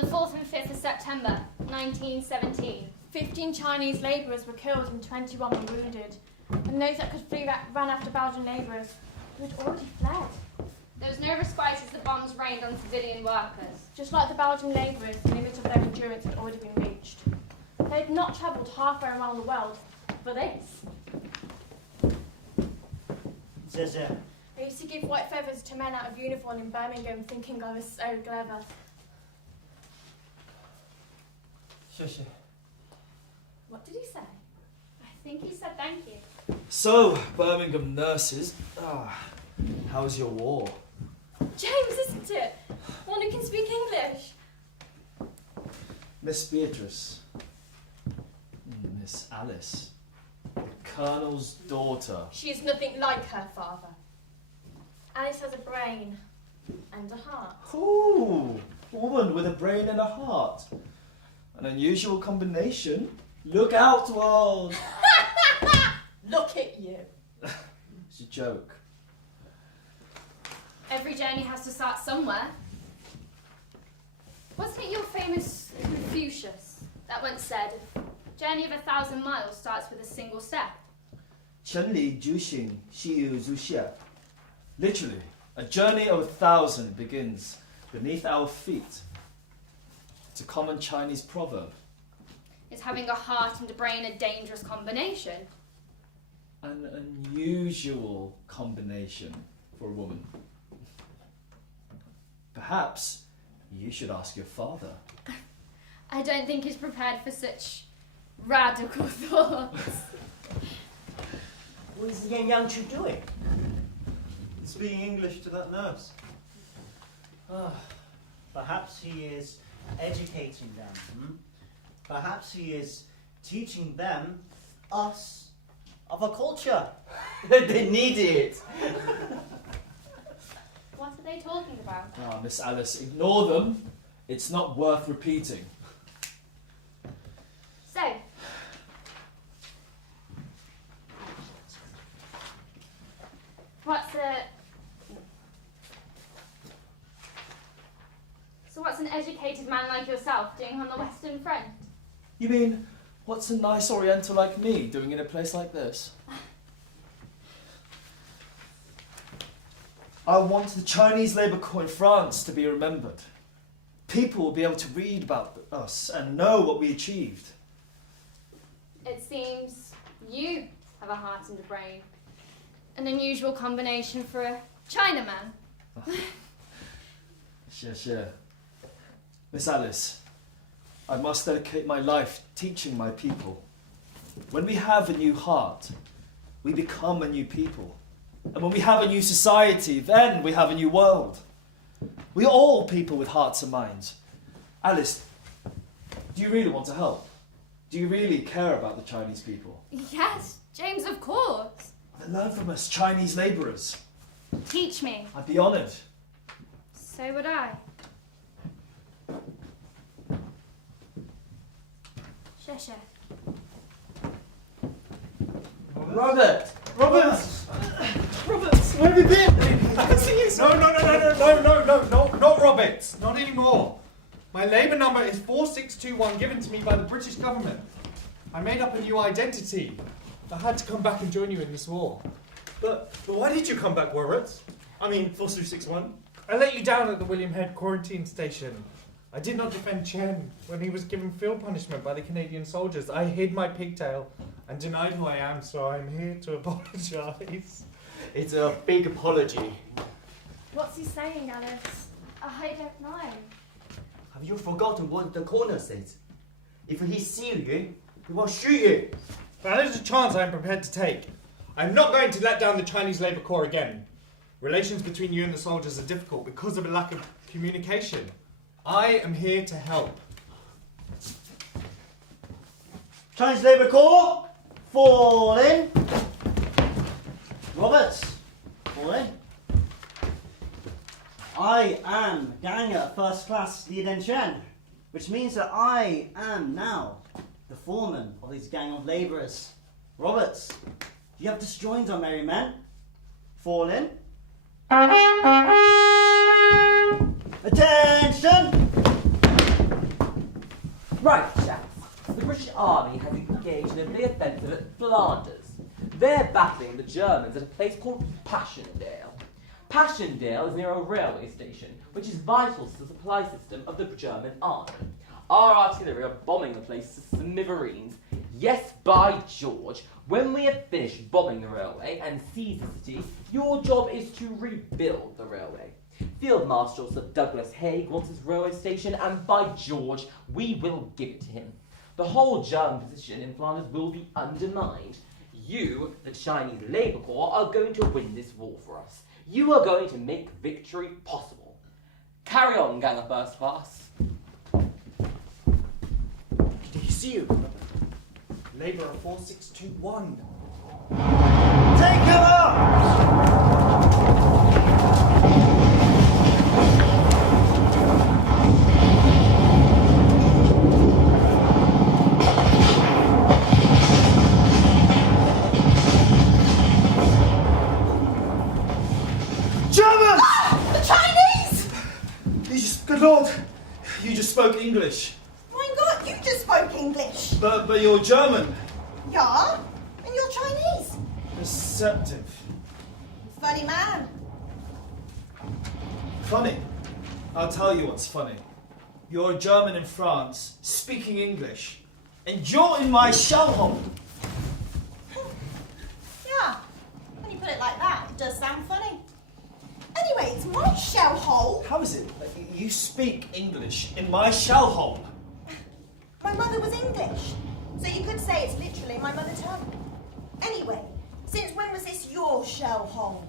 the 4th and 5th of September, 1917. 15 Chinese labourers were killed and 21 were wounded. And those that could flee ran after Belgian labourers who had already fled. There was no respite as the bombs rained on civilian workers. Just like the Belgian labourers, the limit of their endurance had already been reached. They had not travelled halfway around the world for this. I used to give white feathers to men out of uniform in Birmingham, thinking I was so clever. What did he say? I think he said thank you. So, Birmingham nurses, how's your war? James, isn't it? One who can speak English. Miss Beatrice. Miss Alice. The Colonel's daughter. She is nothing like her father. Alice has a brain and a heart. Ooh, a woman with a brain and a heart. An unusual combination. Look out, world! Look at you. It's a joke. Every journey has to start somewhere. Wasn't it your famous Confucius that once said, a journey of 1,000 miles starts with a single step? 千里之行，细如足下. Literally, a journey of 1,000 begins beneath our feet. It's a common Chinese proverb. Is having a heart and a brain a dangerous combination? An unusual combination for a woman. Perhaps you should ask your father. I don't think he's prepared for such radical thoughts. What is the young Yang Chu doing? Speaking English to that nurse. Perhaps he is educating them. Perhaps he is teaching them, us, of a culture. They need it. What are they talking about? Miss Alice, ignore them. It's not worth repeating. So, what's an educated man like yourself doing on the Western Front? You mean, what's a nice Oriental like me doing in a place like this? I want the Chinese Labour Corps in France to be remembered. People will be able to read about us and know what we achieved. It seems you have a heart and a brain. An unusual combination for a Chinaman. Sure. Miss Alice, I must dedicate my life teaching my people. When we have a new heart, we become a new people. And when we have a new society, then we have a new world. We are all people with hearts and minds. Alice, do you really want to help? Do you really care about the Chinese people? Yes, James, of course. Then learn from us, Chinese labourers. Teach me. I'd be honoured. So would I. Sheshe. Robert! Robert, where have you been? No, not Roberts. Not anymore. My labour number is 4621, given to me by the British government. I made up a new identity. I had to come back and join you in this war. But why did you come back, Roberts? I mean, 4261? I let you down at the William Head quarantine station. I did not defend Chen when he was given field punishment by the Canadian soldiers. I hid my pigtail and denied who I am, so I'm here to apologise. It's a big apology. What's he saying, Alice? I don't know. Have you forgotten what the colonel said? If he sees you, he will shoot you. That is a chance I am prepared to take. I'm not going to let down the Chinese Labour Corps again. Relations between you and the soldiers are difficult because of a lack of communication. I am here to help. Chinese Labour Corps, fall in. Roberts, fall in. I am Ganger First Class Li Den Shen, which means that I am now the foreman of this gang of labourers. Roberts, you have disjoined our merry men. Fall in. Attention! army has engaged in a big offensive at Flanders. They're battling the Germans at a place called Passchendaele. Passchendaele is near a railway station, which is vital to the supply system of the German army. Our artillery are bombing the place to smithereens. Yes, by George, when we have finished bombing the railway and seized the city, your job is to rebuild the railway. Field Marshal Sir Douglas Haig wants his railway station, and by George, we will give it to him. The whole German position in Flanders will be undermined. You, the Chinese Labour Corps, are going to win this war for us. You are going to make victory possible. Carry on, gang of first class. Did he see you? Labourer 4621. Take him up! German! Ah, the Chinese! Good Lord, you just spoke English. My God, you just spoke English. But you're German. Yeah, and you're Chinese. Deceptive. Funny man. Funny. I'll tell you what's funny. You're a German in France, speaking English, and you're in my shell hole. Yeah, when you put it like that, it does sound funny. Anyway, it's my shell hole. How is it that you speak English in my shell hole? My mother was English, so you could say it's literally my mother tongue. Anyway, since when was this your shell hole?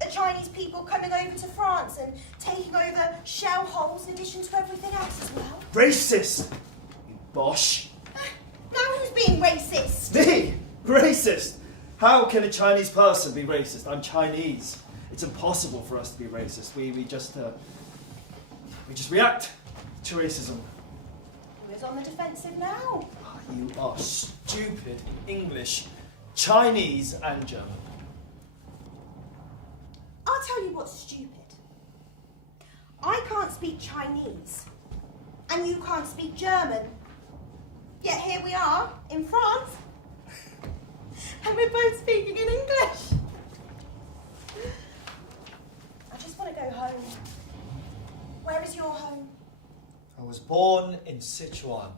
The Chinese people coming over to France and taking over shell holes in addition to everything else as well? Racist! You bosh. Now who's being racist? Me? Racist? How can a Chinese person be racist? I'm Chinese. It's impossible for us to be racist. We just react to racism. Who's on the defensive now? You are stupid English, Chinese and German. I'll tell you what's stupid. I can't speak Chinese, and you can't speak German. Yet here we are, in France, and we're both speaking in English. I just want to go home. Where is your home? I was born in Sichuan.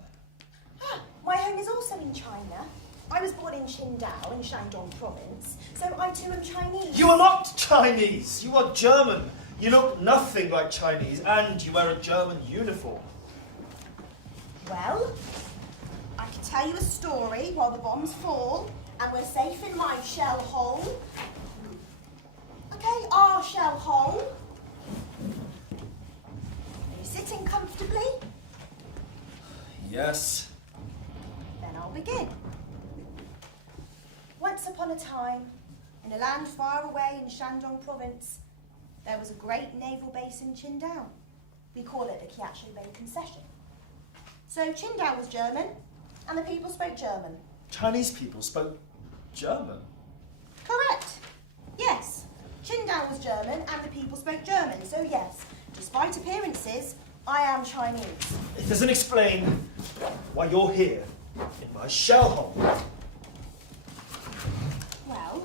My home is also in China. I was born in Qingdao in Shandong province, so I too am Chinese. You are not Chinese. You are German. You look nothing like Chinese, and you wear a German uniform. Well, I can tell you a story while the bombs fall, and we're safe in my shell hole. Okay, our shell hole. Are you sitting comfortably? Yes. Then I'll begin. Once upon a time, in a land far away in Shandong province, there was a great naval base in Qingdao. We call it the Kiatshu Bay Concession. So Qingdao was German, and the people spoke German. Chinese people spoke German? Correct. Yes. Qingdao was German, and the people spoke German. So yes, despite appearances, I am Chinese. It doesn't explain why you're here in my shell hole. Well,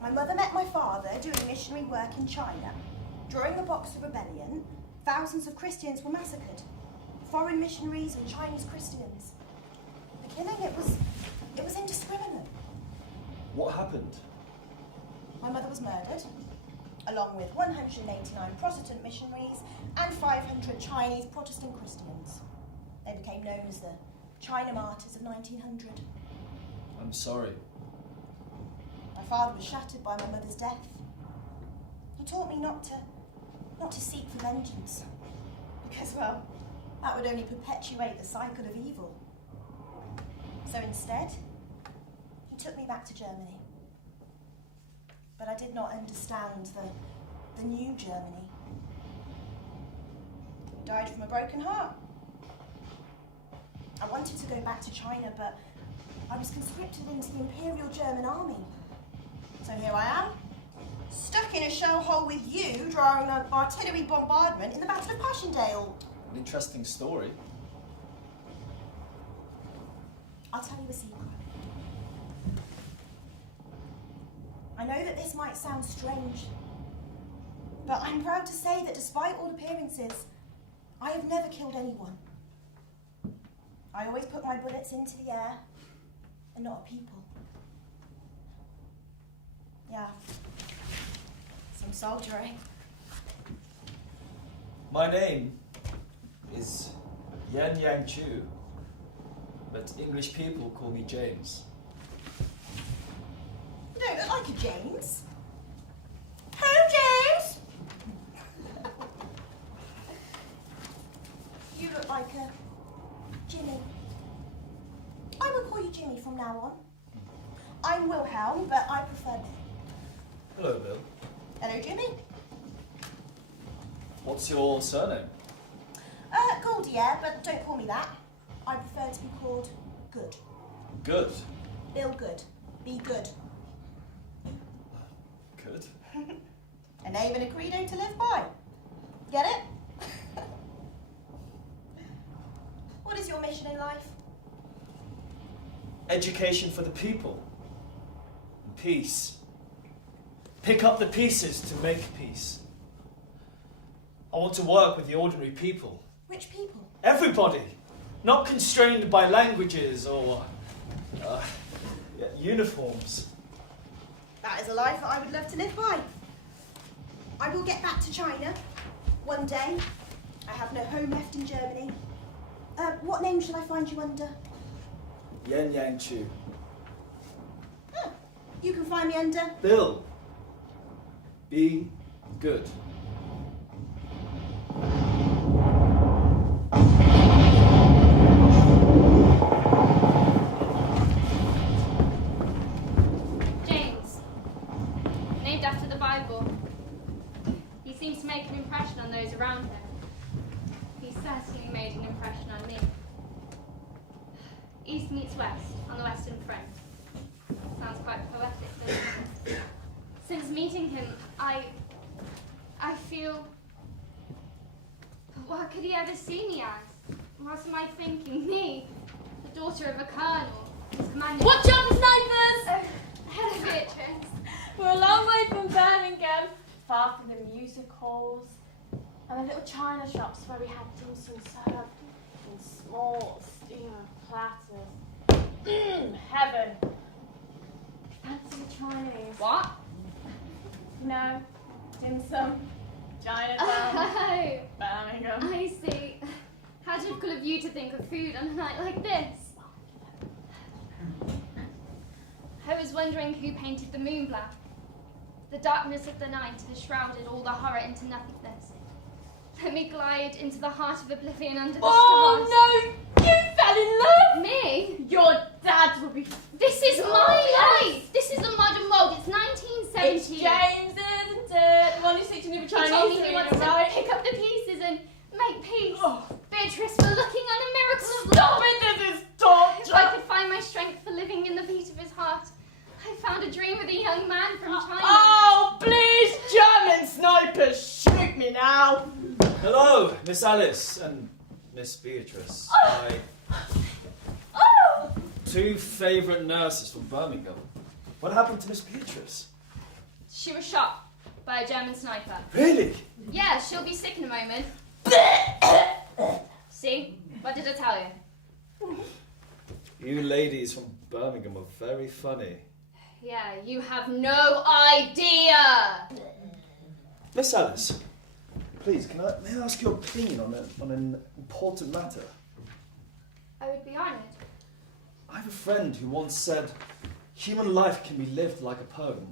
my mother met my father doing missionary work in China. During the Boxer Rebellion, thousands of Christians were massacred. Foreign missionaries and Chinese Christians. The killing, it was indiscriminate. What happened? My mother was murdered, along with 189 Protestant missionaries and 500 Chinese Protestant Christians. They became known as the China Martyrs of 1900. I'm sorry. My father was shattered by my mother's death. He taught me not to seek for vengeance, because, well, that would only perpetuate the cycle of evil. So instead, he took me back to Germany. But I did not understand the new Germany. He died from a broken heart. I wanted to go back to China, but I was conscripted into the Imperial German Army. So here I am, stuck in a shell hole with you during an artillery bombardment in the Battle of Passchendaele. An interesting story. I'll tell you a secret. I know that this might sound strange, but I'm proud to say that despite all appearances, I have never killed anyone. I always put my bullets into the air and not at people. Yeah. Some soldiering. My name is Yang Chu, but English people call me James. You don't look like a James. Who, James? You look like a Jimmy. I will call you Jimmy from now on. I'm Wilhelm, but I prefer Bill. Hello, Bill. Hello, Jimmy. What's your surname? Gaudier, but don't call me that. I prefer to be called Good. Good. Bill Good. Be good. Good. A name and a credo to live by. Get it? What is your mission in life? Education for the people. And peace. Pick up the pieces to make peace. I want to work with the ordinary people. Which people? Everybody. Not constrained by languages or uniforms. That is a life that I would love to live by. I will get back to China one day. I have no home left in Germany. What name shall I find you under? Yang Chu. You can find me under... Bill. Be good. James, named after the Bible. He seems to make an impression on those around him. He certainly made an impression on me. East meets west on the Western Front. Sounds quite poetic, doesn't it? Since meeting him, I feel... What could he ever see me as? What am I thinking? Me, the daughter of a colonel, his commander... Watch out for snipers! Hello, Beatrice. We're a long way from Birmingham, far from the music halls and the little china shops where we had dim sum served in small steamer platters. Heaven. Fancy the Chinese. What? No, dim sum, Chinatown, Oh, Birmingham. I see. How difficult of you to think of food on a night like this. I was wondering who painted the moon black. The darkness of the night has shrouded all the horror into nothingness. Let me glide into the heart of oblivion under the stars. Oh no! You fell in love! Me? Your dad would be... This is my life! This is a modern world. It's 1970. It's James, isn't it? The one who's teaching you He Chinese told me he reading, wants right? to pick up the pieces and make peace. Oh. Beatrice, we're looking on a miracle of Stop love. it, this is torture! If I could find my strength for living in the beat of his heart, I found a dream with a young man from China. Oh, please, German snipers, shoot me now! Hello, Miss Alice and Miss Beatrice. Oh! Two favourite nurses from Birmingham. What happened to Miss Beatrice? She was shot by a German sniper. Really? Yeah, she'll be sick in a moment. See? What did I tell you? You ladies from Birmingham are very funny. Yeah, you have no idea. Miss Alice, please, may I ask your opinion on an important matter? I would be honoured. I have a friend who once said, human life can be lived like a poem.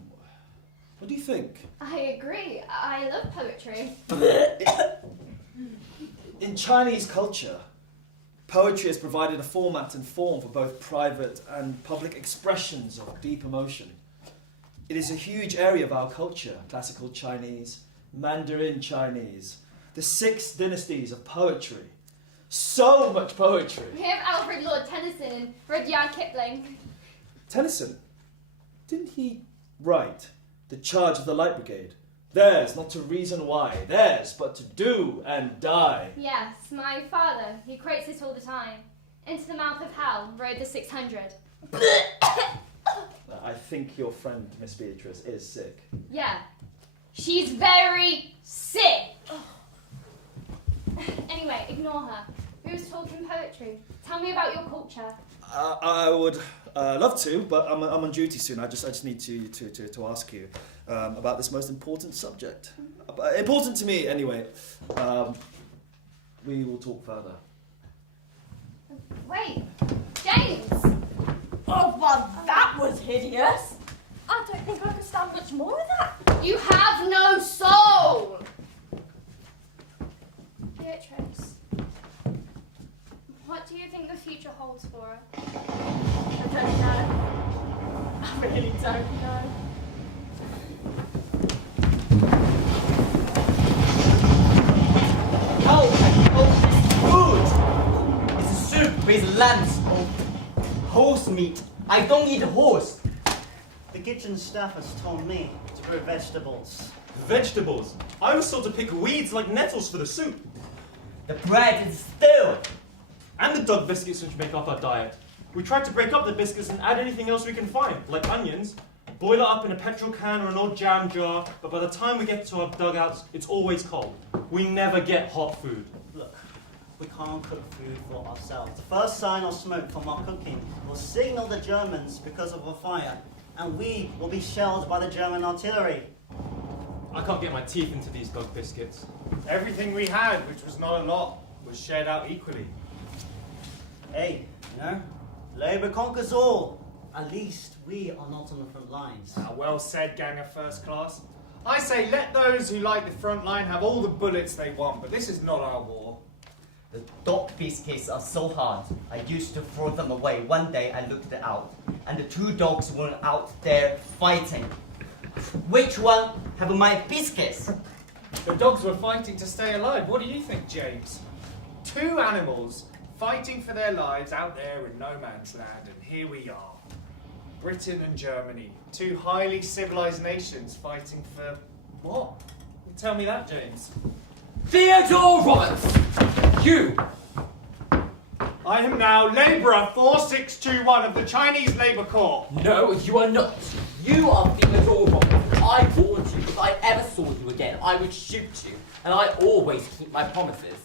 What do you think? I agree. I love poetry. In Chinese culture, poetry has provided a format and form for both private and public expressions of deep emotion. It is a huge area of our culture: classical Chinese, Mandarin Chinese, the 6 dynasties of poetry. So much poetry. We have Alfred Lord Tennyson and Rudyard Kipling. Tennyson, didn't he write The Charge of the Light Brigade? Theirs not to reason why, theirs but to do and die. Yes, my father. He quotes it all the time. Into the mouth of hell, rode the 600. I think your friend, Miss Beatrice, is sick. Yeah, she's very sick. Anyway, ignore her. Who's talking poetry? Tell me about your culture. I would love to, but I'm on duty soon. I just need to ask you about this most important subject. Important to me, anyway. We will talk further. Wait, James! Oh, well, that was hideous. I don't think I could stand much more of that. You have no soul! Beatrice, what do you think the future holds for her? I don't know. I really don't know. Food! It's a soup with lambs or horse meat. I don't eat horse. The kitchen staff has told me to grow vegetables. Vegetables? I was told to pick weeds like nettles for the soup. The bread is stale. And the dog biscuits which make up our diet. We tried to break up the biscuits and add anything else we can find, like onions. Boil it up in a petrol can or an old jam jar, but by the time we get to our dugouts, it's always cold. We never get hot food. Look, we can't cook food for ourselves. The first sign of smoke from our cooking will signal the Germans because of a fire, and we will be shelled by the German artillery. I can't get my teeth into these dog biscuits. Everything we had, which was not a lot, was shared out equally. Hey, you know, Labour conquers all. At least we are not on the front lines. Well said, gang of first class. I say let those who like the front line have all the bullets they want, but this is not our war. The dog biscuits are so hard. I used to throw them away. One day I looked out, and the two dogs were out there fighting. Which one have my biscuits? The dogs were fighting to stay alive. What do you think, James? Two animals fighting for their lives out there in no man's land, and here we are. Britain and Germany, two highly civilized nations fighting for what? Tell me that, James. Theodore Roberts! You! I am now Labourer 4621 of the Chinese Labour Corps. No, you are not. You are Theodore Roberts. I warned you if I ever saw you again, I would shoot you, and I always keep my promises.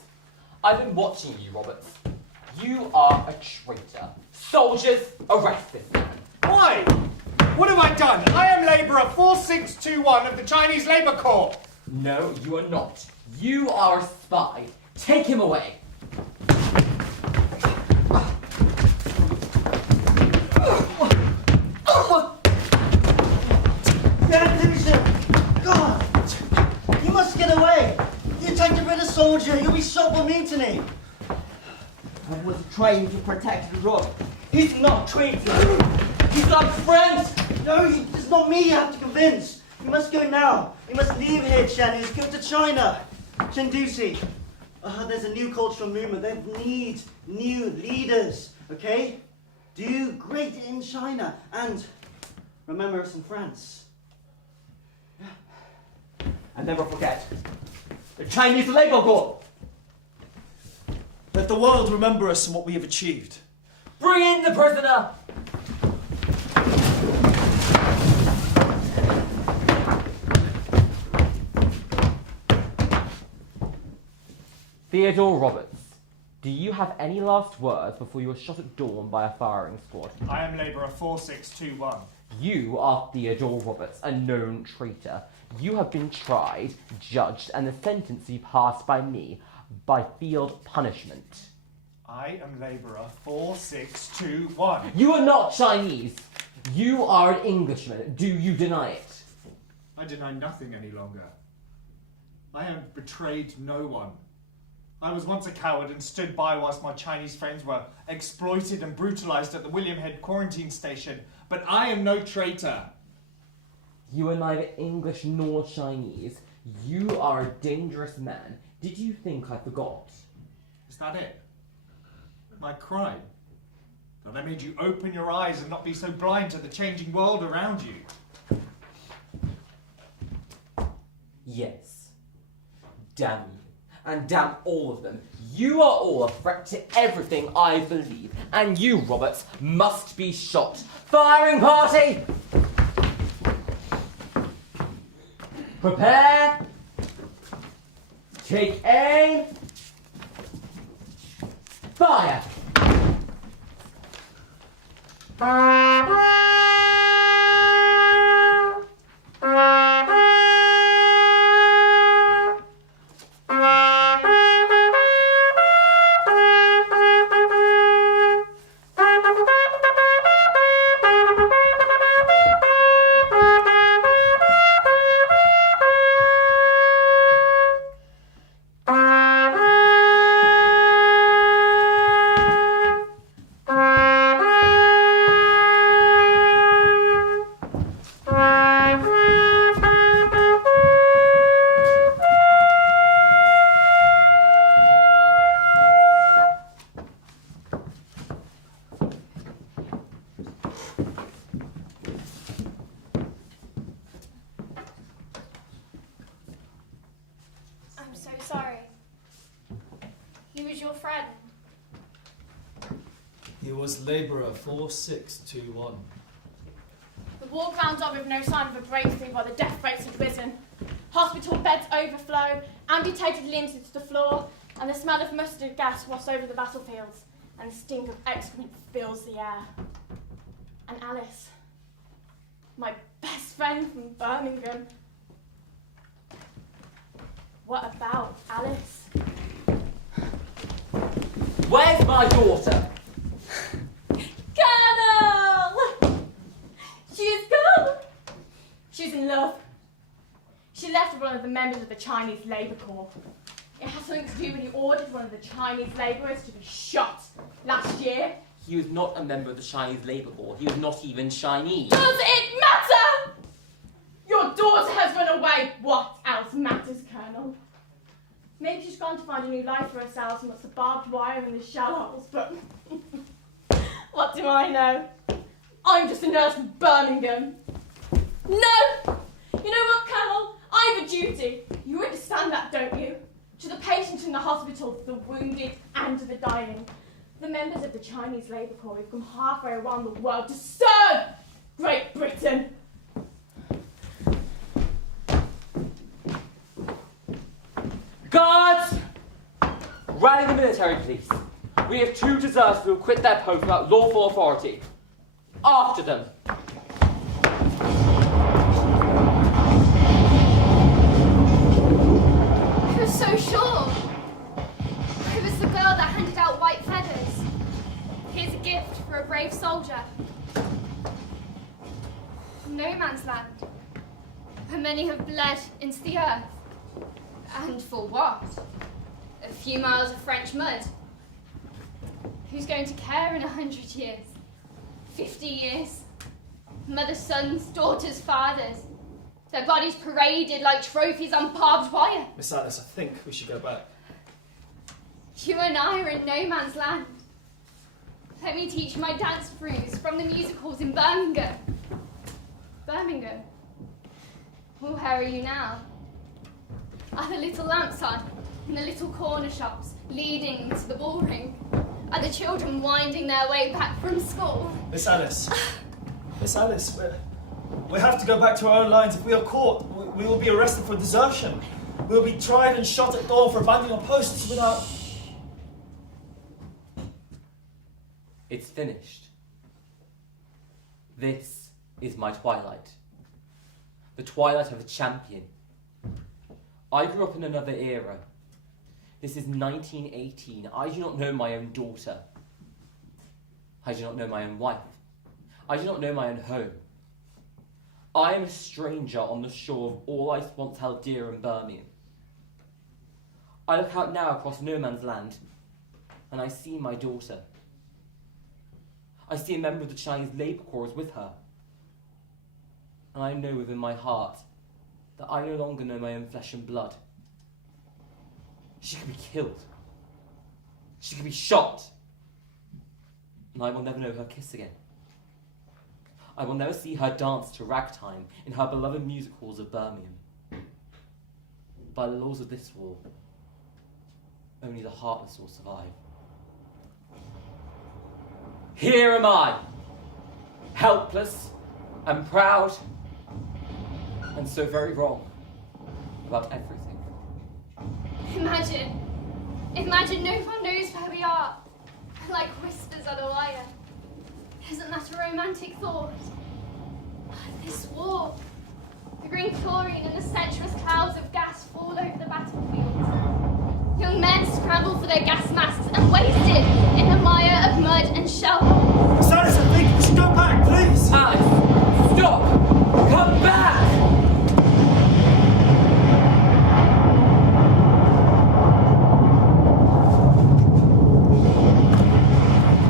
I've been watching you, Roberts. You are a traitor. Soldiers, arrest this man. Why? What have I done? I am Labourer 4621 of the Chinese Labour Corps. No, you are not. You are a spy. Take him away. God! You must get away! You attacked a British soldier, you'll be shot for mutiny! I was trying to protect Rob. He's not traitor. He's our friend. No, it's not me you have to convince. You must go now. You must leave here, Chen. He's go to China. Chen Ducey. There's a new cultural movement. They need new leaders, okay? Do great in China. And remember us in France. And never forget, the Chinese Labour Corps. Let the world remember us and what we have achieved. Bring in the prisoner! Theodore Roberts, do you have any last words before you are shot at dawn by a firing squad? I am Labourer 4621. You are Theodore Roberts, a known traitor. You have been tried, judged, and the sentence you passed by me by field punishment. I am Labourer 4621. You are not Chinese. You are an Englishman. Do you deny it? I deny nothing any longer. I have betrayed no one. I was once a coward and stood by whilst my Chinese friends were exploited and brutalised at the William Head quarantine station, but I am no traitor. You are neither English nor Chinese. You are a dangerous man. Did you think I forgot? Is that it? My crime? That I made you open your eyes and not be so blind to the changing world around you? Yes. Damn you. And damn all of them, you are all a threat to everything I believe, and you, Roberts, must be shot. Firing party! Prepare. Take aim. Fire! I'm so sorry. He was your friend. He was labourer 4621. The war ground on with no sign of a breakthrough while the death rates had risen. Hospital beds overflow, amputated limbs into the floor, and the smell of mustard gas wafts over the battlefields, and the stink of excrement fills the air. And Alice, my best friend from Birmingham. What about Alice? Where's my daughter? Colonel! She's gone! She's in love. She left with one of the members of the Chinese Labour Corps. It has something to do when he ordered one of the Chinese labourers to be shot last year. He was not a member of the Chinese Labour Corps. He was not even Chinese. Does it matter? Your daughter has run away. What else matters, Colonel? Maybe she's gone to find a new life for herself and wants the barbed wire and the shell holes, but what do I know? I'm just a nurse from Birmingham. No! You know what, Colonel? I have a duty. You understand that, don't you? To the patients in the hospital, the wounded and the dying. The members of the Chinese Labour Corps have come halfway around the world to serve Great Britain. Guards! Rally the military police. We have 2 deserters who have quit their post without lawful authority. After them. I was so sure. It was the girl that handed out white feathers. Here's a gift for a brave soldier. No man's land, where many have bled into the earth. And for what? A few miles of French mud. Who's going to care in 100 years? 50 years? Mothers, sons, daughters, fathers. Their bodies paraded like trophies on barbed wire. Miss Alice, I think we should go back. You and I are in no man's land. Let me teach my dance crews from the music halls in Birmingham. Birmingham? Well, where are you now? Are the little lamps on in the little corner shops leading to the ball ring? Are the children winding their way back from school? Miss Alice. Miss Alice, we have to go back to our own lines. If we are caught, we will be arrested for desertion. We will be tried and shot at dawn for abandoning our posts without... It's finished. This is my twilight. The twilight of a champion. I grew up in another era. This is 1918. I do not know my own daughter. I do not know my own wife. I do not know my own home. I am a stranger on the shore of all I once held dear in Birmingham. I look out now across no man's land, and I see my daughter. I see a member of the Chinese Labour Corps is with her. And I know within my heart that I no longer know my own flesh and blood. She could be killed. She could be shot. And I will never know her kiss again. I will never see her dance to ragtime in her beloved music halls of Birmingham. By the laws of this war, Only the heartless will survive. Here am I, helpless and proud, and so very wrong about everything. Imagine no one knows where we are, like whispers on a wire. Isn't that a romantic thought? This war, the green chlorine and the sensuous clouds of gas fall over the battlefields. Young men scramble for their gas masks and wasted in the mire of mud and shell holes. Silas, I think we should go back, please! Alice, stop! Come back!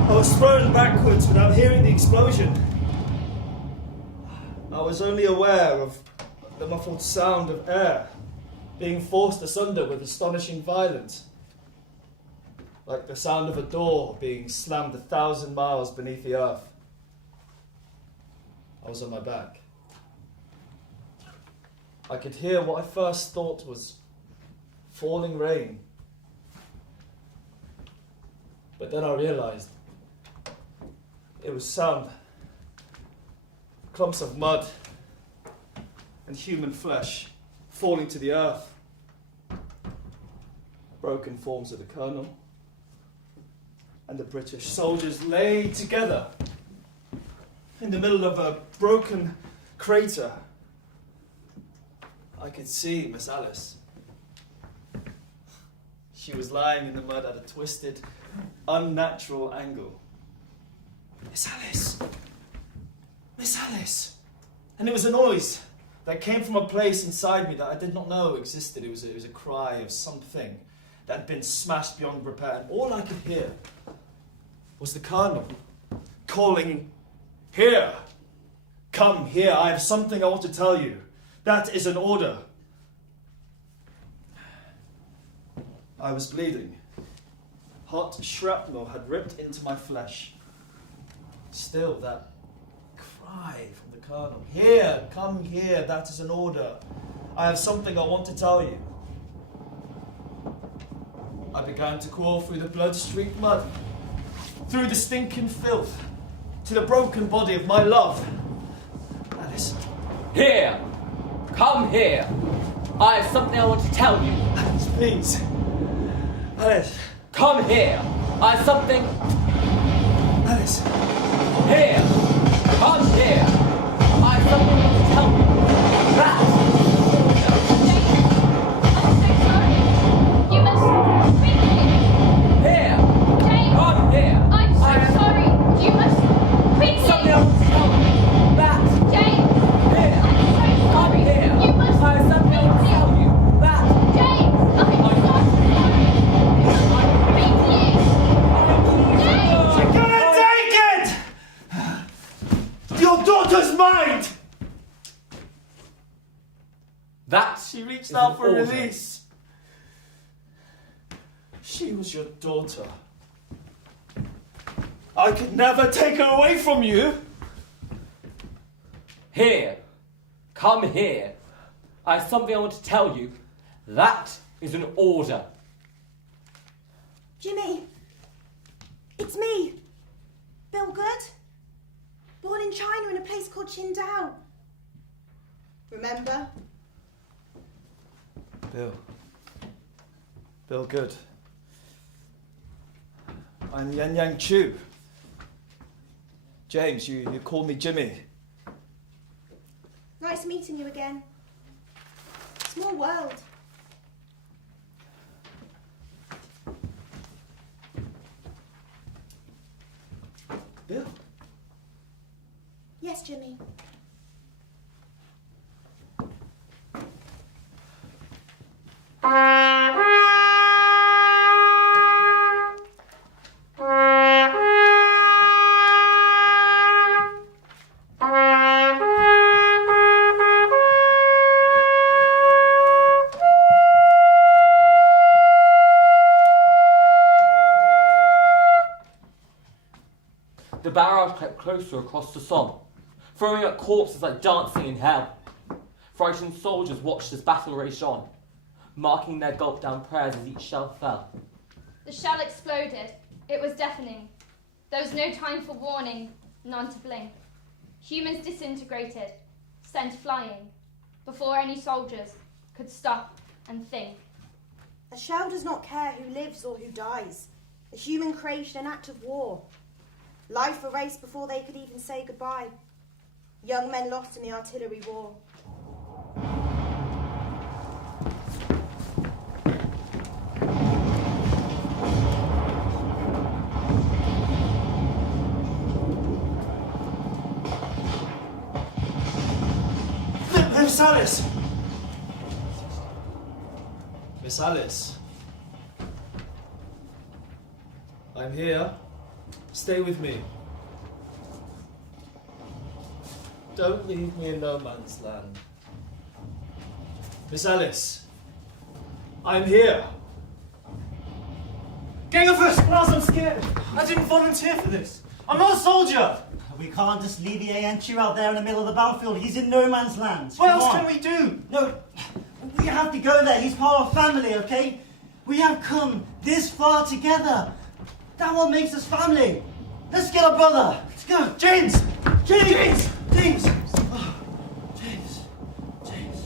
I was thrown backwards without hearing the explosion. I was only aware of the muffled sound of air being forced asunder with astonishing violence, like the sound of a door being slammed 1,000 miles beneath the earth. I was on my back. I could hear what I first thought was falling rain. But then I realized it was some clumps of mud and human flesh falling to the earth. Broken forms of the colonel and the British soldiers lay together in the middle of a broken crater. I could see Miss Alice. She was lying in the mud at a twisted, unnatural angle. Miss Alice! Miss Alice! And it was a noise that came from a place inside me that I did not know existed. It was a cry of something that had been smashed beyond repair. And all I could hear was the colonel calling, "Here! Come here, I have something I want to tell you. That is an order." I was bleeding. Hot shrapnel had ripped into my flesh. Still, that cry from the colonel, "Here, come here, that is an order. I have something I want to tell you." I began to crawl through the blood-streaked mud, through the stinking filth, to the broken body of my love. Alice. Here! Come here! I have something I want to tell you. Alice, please. Alice. Come here! I have something... Alice. Here! Come here! I have something I want to tell you. That! I'm so sorry. You must quickly. Here! Jane! Come here! I'm so sorry. You must quickly. Something I want to tell you. That! Jane! Here! I'm so Come sorry. here! You must I have something I want to tell you. That! Jane! I'm so sorry. Quickly! Jane! I can't take it! Your daughter's mine! That She reached is out an for order. release. She was your daughter. I could never take her away from you. Here! Come here! I have something I want to tell you. That is an order. Jimmy, it's me, Bill Good. Born in China in a place called Qingdao. Remember? Bill Good. I'm Yan Yang Chu. James, you call me Jimmy. Nice meeting you again. Small world. Bill? Yes, Jimmy. The barrage crept closer across the Somme, throwing up corpses like dancing in hell. Frightened soldiers watched as battle raged on, marking their gulp-down prayers as each shell fell. The shell exploded. It was deafening. There was no time for warning, none to blink. Humans disintegrated, sent flying, before any soldiers could stop and think. A shell does not care who lives or who dies. A human creation, an act of war. Life erased before they could even say goodbye. Young men lost in the artillery war. Miss Alice! Miss Alice. I'm here. Stay with me. Don't leave me in no man's land. Miss Alice. I'm here. Gang of us! Lars, I'm scared. I didn't volunteer for this. I'm not a soldier. We can't just leave the Yanchu out there in the middle of the battlefield. He's in no man's land. What Come else on. can we do? No, we have to go there. He's part of family, okay? We have come this far together. That's what makes us family. Let's get our brother. Let's go. James! James! James! Oh, James. James.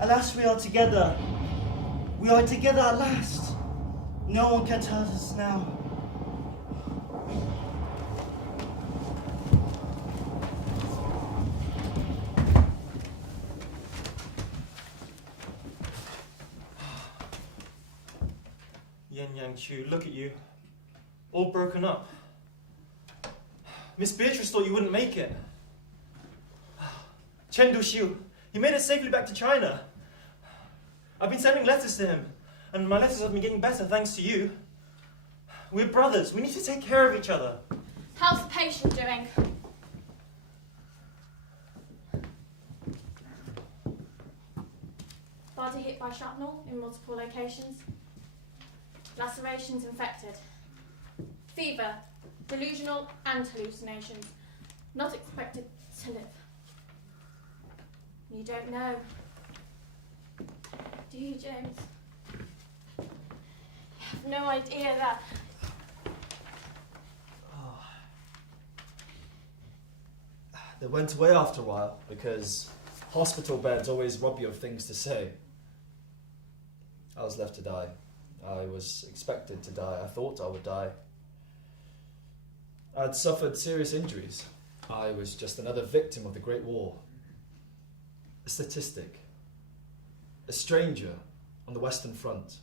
At last we are together. We are together at last. No one can hurt us now. Yen Yang Chu, look at you. All broken up. Miss Beatrice thought you wouldn't make it. Chen Duxiu, he made it safely back to China. I've been sending letters to him, and my letters have been getting better thanks to you. We're brothers. We need to take care of each other. How's the patient doing? Body hit by shrapnel in multiple locations. Lacerations infected. Fever, delusional and hallucinations. Not expected to live. You don't know. Do you, James? You have no idea that... They went away after a while because hospital beds always rob you of things to say. I was left to die. I was expected to die. I thought I would die. I'd suffered serious injuries. I was just another victim of the Great War. A statistic. A stranger on the Western Front.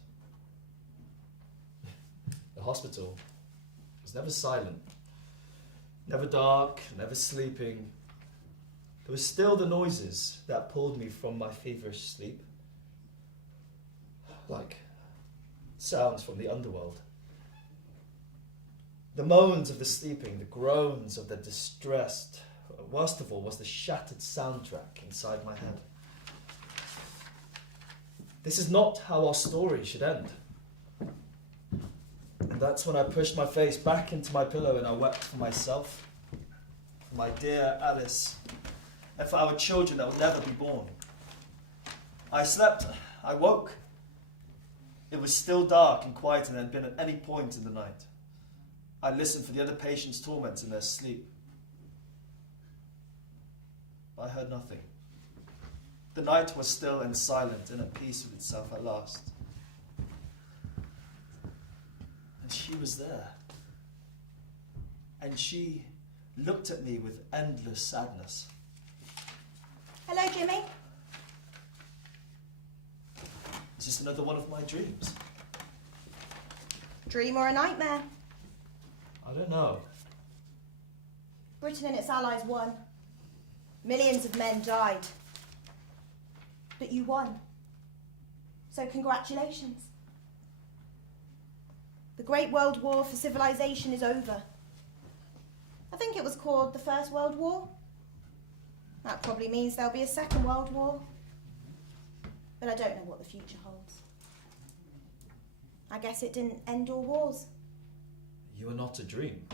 The hospital was never silent. Never dark, never sleeping. There were still the noises that pulled me from my feverish sleep. Like sounds from the underworld. The moans of the sleeping, the groans of the distressed. Worst of all was the shattered soundtrack inside my head. This is not how our story should end. And that's when I pushed my face back into my pillow and I wept for myself, for my dear Alice, and for our children that will never be born. I slept, I woke. It was still dark and quiet and had been at any point in the night. I listened for the other patients' torments in their sleep. But I heard nothing. The night was still and silent and at peace with itself at last. And she was there. And she looked at me with endless sadness. Hello, Jimmy. Is this another one of my dreams? Dream or a nightmare? I don't know. Britain and its allies won. Millions of men died. But you won. So congratulations. The Great World War for civilization is over. I think it was called the First World War. That probably means there'll be a Second World War. But I don't know what the future holds. I guess it didn't end all wars. You are not a dream.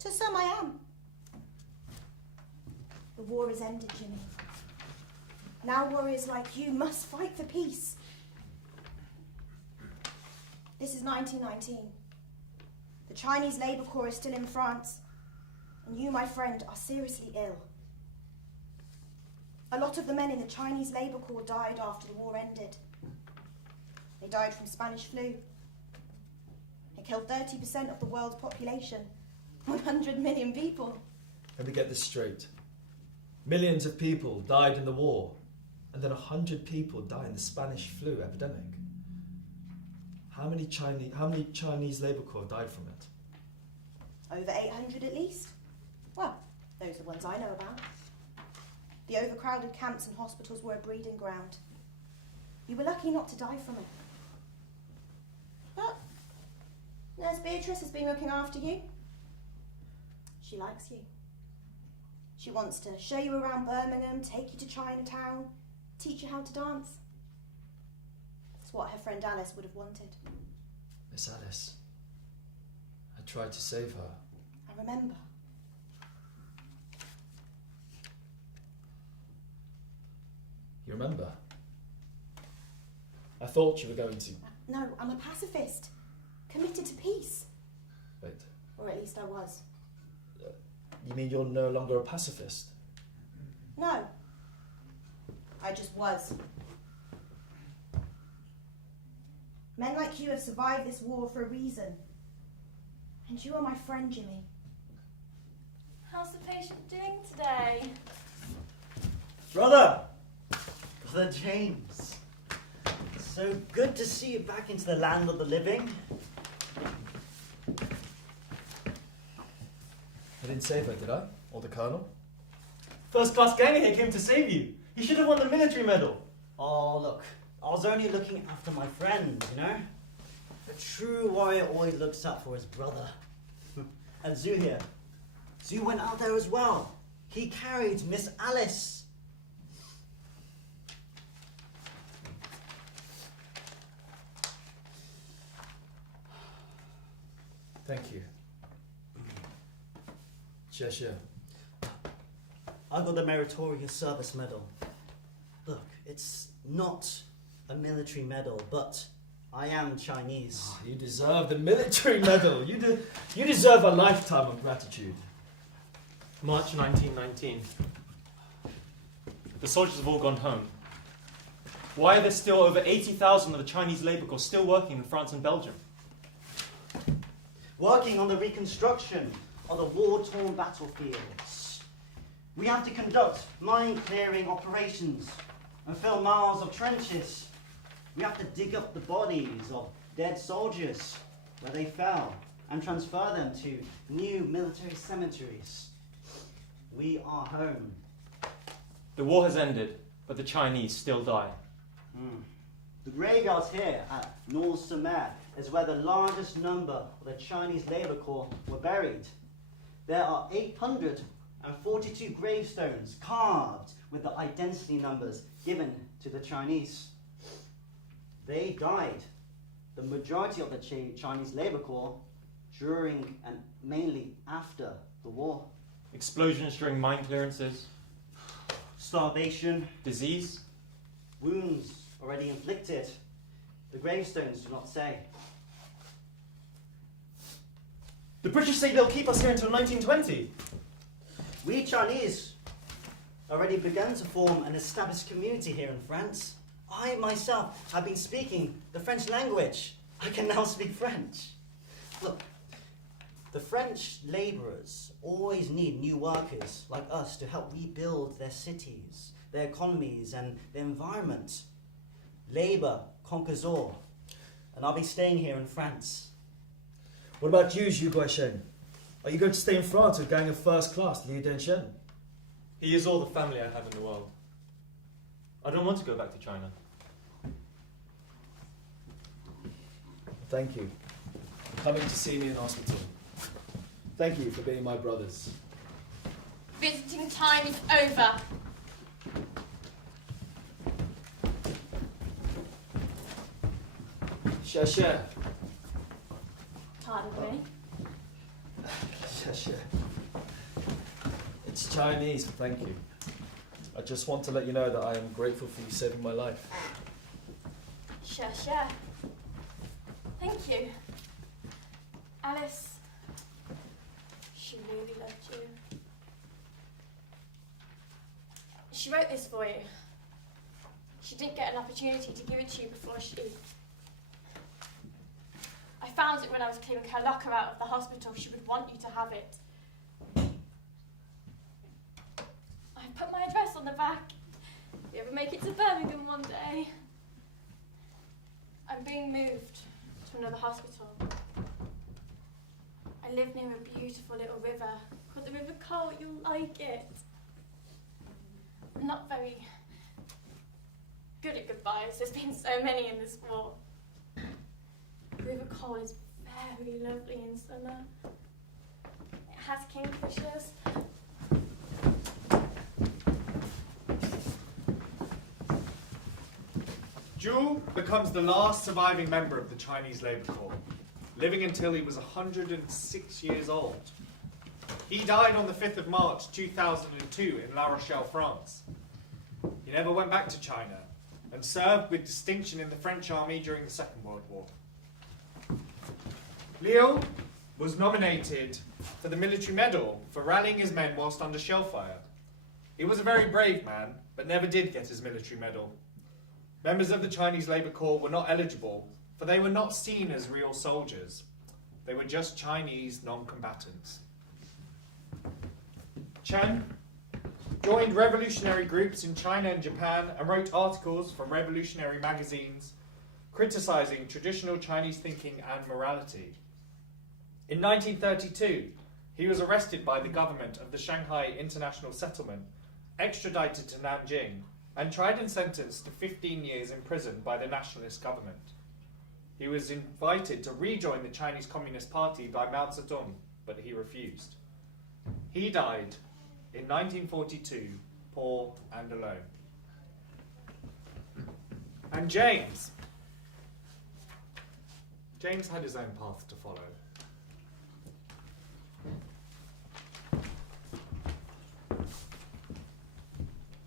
To some I am. The war has ended, Jimmy. Now warriors like you must fight for peace. This is 1919. The Chinese Labour Corps is still in France, and you, my friend, are seriously ill. A lot of the men in the Chinese Labour Corps died after the war ended. They died from Spanish flu. It killed 30% of the world's population, 100 million people. Let me get this straight. Millions of people died in the war, and then 100 people died in the Spanish flu epidemic. How many Chinese Labour Corps died from it? Over 800 at least. Well, those are the ones I know about. The overcrowded camps and hospitals were a breeding ground. You were lucky not to die from it. But Nurse Beatrice has been looking after you. She likes you. She wants to show you around Birmingham, take you to Chinatown, teach you how to dance. It's what her friend Alice would have wanted. Miss Alice, I tried to save her. I remember. You remember? I thought you were going to... No, I'm a pacifist, committed to peace. Wait, Or at least I was. you mean you're no longer a pacifist? No, I just was. Men like you have survived this war for a reason. And you are my friend, Jimmy. How's the patient doing today? Brother James. So good to see you back into the land of the living. I didn't save her, did I? Or the Colonel? First class ganger here came to save you. You should have won the military medal. Oh, look, I was only looking after my friend, you know? A true warrior always looks out for his brother. And Zoo here. Zoo went out there as well. He carried Miss Alice. Thank you. Sure. I got the Meritorious Service Medal. Look, it's not a military medal, but I am Chinese. Oh, you deserve the military medal. You deserve a lifetime of gratitude. March 1919. The soldiers have all gone home. Why are there still over 80,000 of the Chinese Labour Corps still working in France and Belgium? Working on the reconstruction of the war-torn battlefields. We have to conduct mine-clearing operations and fill miles of trenches. We have to dig up the bodies of dead soldiers where they fell and transfer them to new military cemeteries. We are home. The war has ended, but the Chinese still die. The graveyards here at Nord-sur-Mer is where the largest number of the Chinese Labour Corps were buried. There are 842 gravestones carved with the identity numbers given to the Chinese. They died, the majority of the Chinese Labour Corps, during and mainly after the war. Explosions during mine clearances. Starvation. Disease. Wounds already inflicted. The gravestones do not say. The British say they'll keep us here until 1920. We Chinese already began to form an established community here in France. I myself have been speaking the French language. I can now speak French. Look, the French labourers always need new workers like us to help rebuild their cities, their economies and their environment. Labour conquers all, and I'll be staying here in France. What about you, Zhu Guaishen? Are you going to stay in France with gang of first class, Liu Denshen? He is all the family I have in the world. I don't want to go back to China. Thank you for coming to see me in hospital. Thank you for being my brothers. Visiting time is over. Share. Pardon me. Share. It's Chinese, thank you. I just want to let you know that I am grateful for you saving my life. Sure. Thank Thank you. Alice, she really loved you. She wrote this for you. She didn't get an opportunity to give it to you before she... I found it when I was clearing her locker out of the hospital. She would want you to have it. I put my address on the back. If you ever make it to Birmingham one day. I'm being moved to another hospital. I live near a beautiful little river called the River Cole. You'll like it. I'm not very good at goodbyes. There's been so many in this war. The River Cole is very lovely in summer. It has kingfishers. Zhu becomes the last surviving member of the Chinese Labour Corps, living until he was 106 years old. He died on the 5th of March 2002 in La Rochelle, France. He never went back to China and served with distinction in the French army during the Second World War. Liu was nominated for the military medal for rallying his men whilst under shell fire. He was a very brave man, but never did get his military medal. Members of the Chinese Labour Corps were not eligible, for they were not seen as real soldiers. They were just Chinese non-combatants. Chen joined revolutionary groups in China and Japan and wrote articles for revolutionary magazines criticising traditional Chinese thinking and morality. In 1932, he was arrested by the government of the Shanghai International Settlement, extradited to Nanjing, and tried and sentenced to 15 years in prison by the nationalist government. He was invited to rejoin the Chinese Communist Party by Mao Zedong, but he refused. He died in 1942, poor and alone. And James had his own path to follow.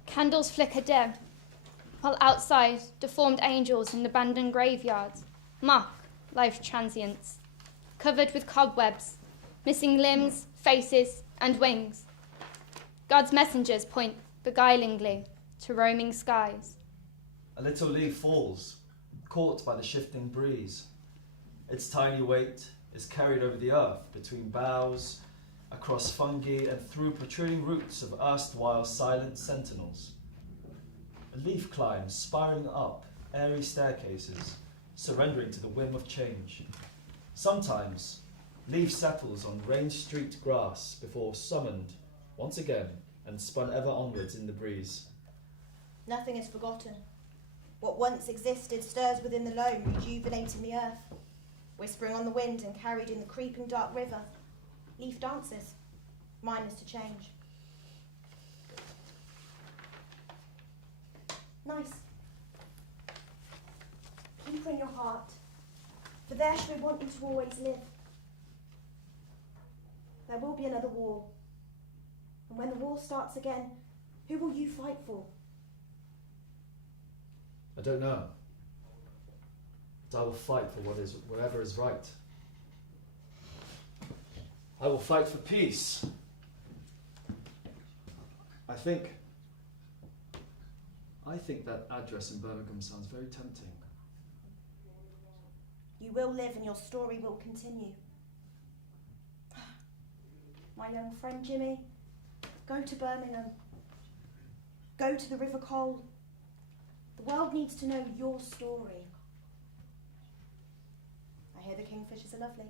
Candles flicker dim, while outside, deformed angels in abandoned graveyards mock life's transience, covered with cobwebs, missing limbs, faces, and wings. God's messengers point beguilingly to roaming skies. A little leaf falls, caught by the shifting breeze. Its tiny weight is carried over the earth between boughs, across fungi and through protruding roots of erstwhile silent sentinels. A leaf climbs, spiraling up airy staircases, surrendering to the whim of change. Sometimes, leaf settles on Range Street grass before summoned once again and spun ever onwards in the breeze. Nothing is forgotten. What once existed stirs within the loam, rejuvenating the earth, whispering on the wind and carried in the creeping dark river. Leaf dances, mine is to change. Nice. Keep her in your heart, for there shall we want you to always live. There will be another war, and when the war starts again, who will you fight for? I don't know, but I will fight for whatever is right. I will fight for peace. I think that address in Birmingham sounds very tempting. You will live and your story will continue. My young friend Jimmy, go to Birmingham. Go to the River Cole. The world needs to know your story. I hear the kingfishers are lovely.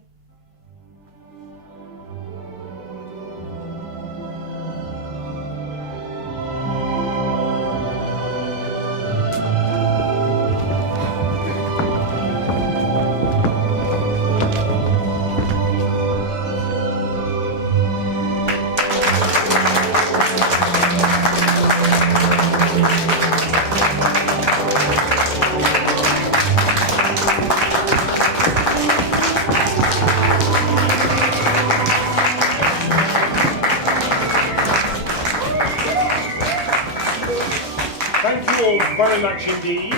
Thank you all very much indeed.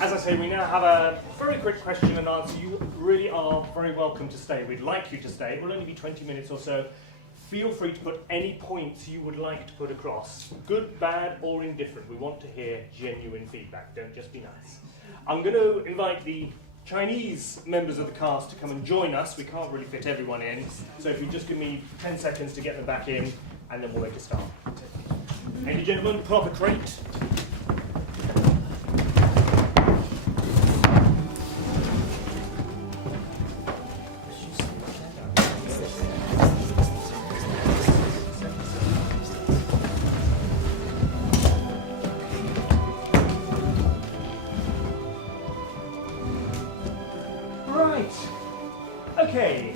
As I say, we now have a very quick question and answer. You really are very welcome to stay. We'd like you to stay. It will only be 20 minutes or so. Feel free to put any points you would like to put across, good, bad, or indifferent. We want to hear genuine feedback. Don't just be nice. I'm going to invite the Chinese members of the cast to come and join us. We can't really fit everyone in, so if you just give me 10 seconds to get them back in, and then we're ready to start. Ladies and gentlemen, pull up a crate. Okay,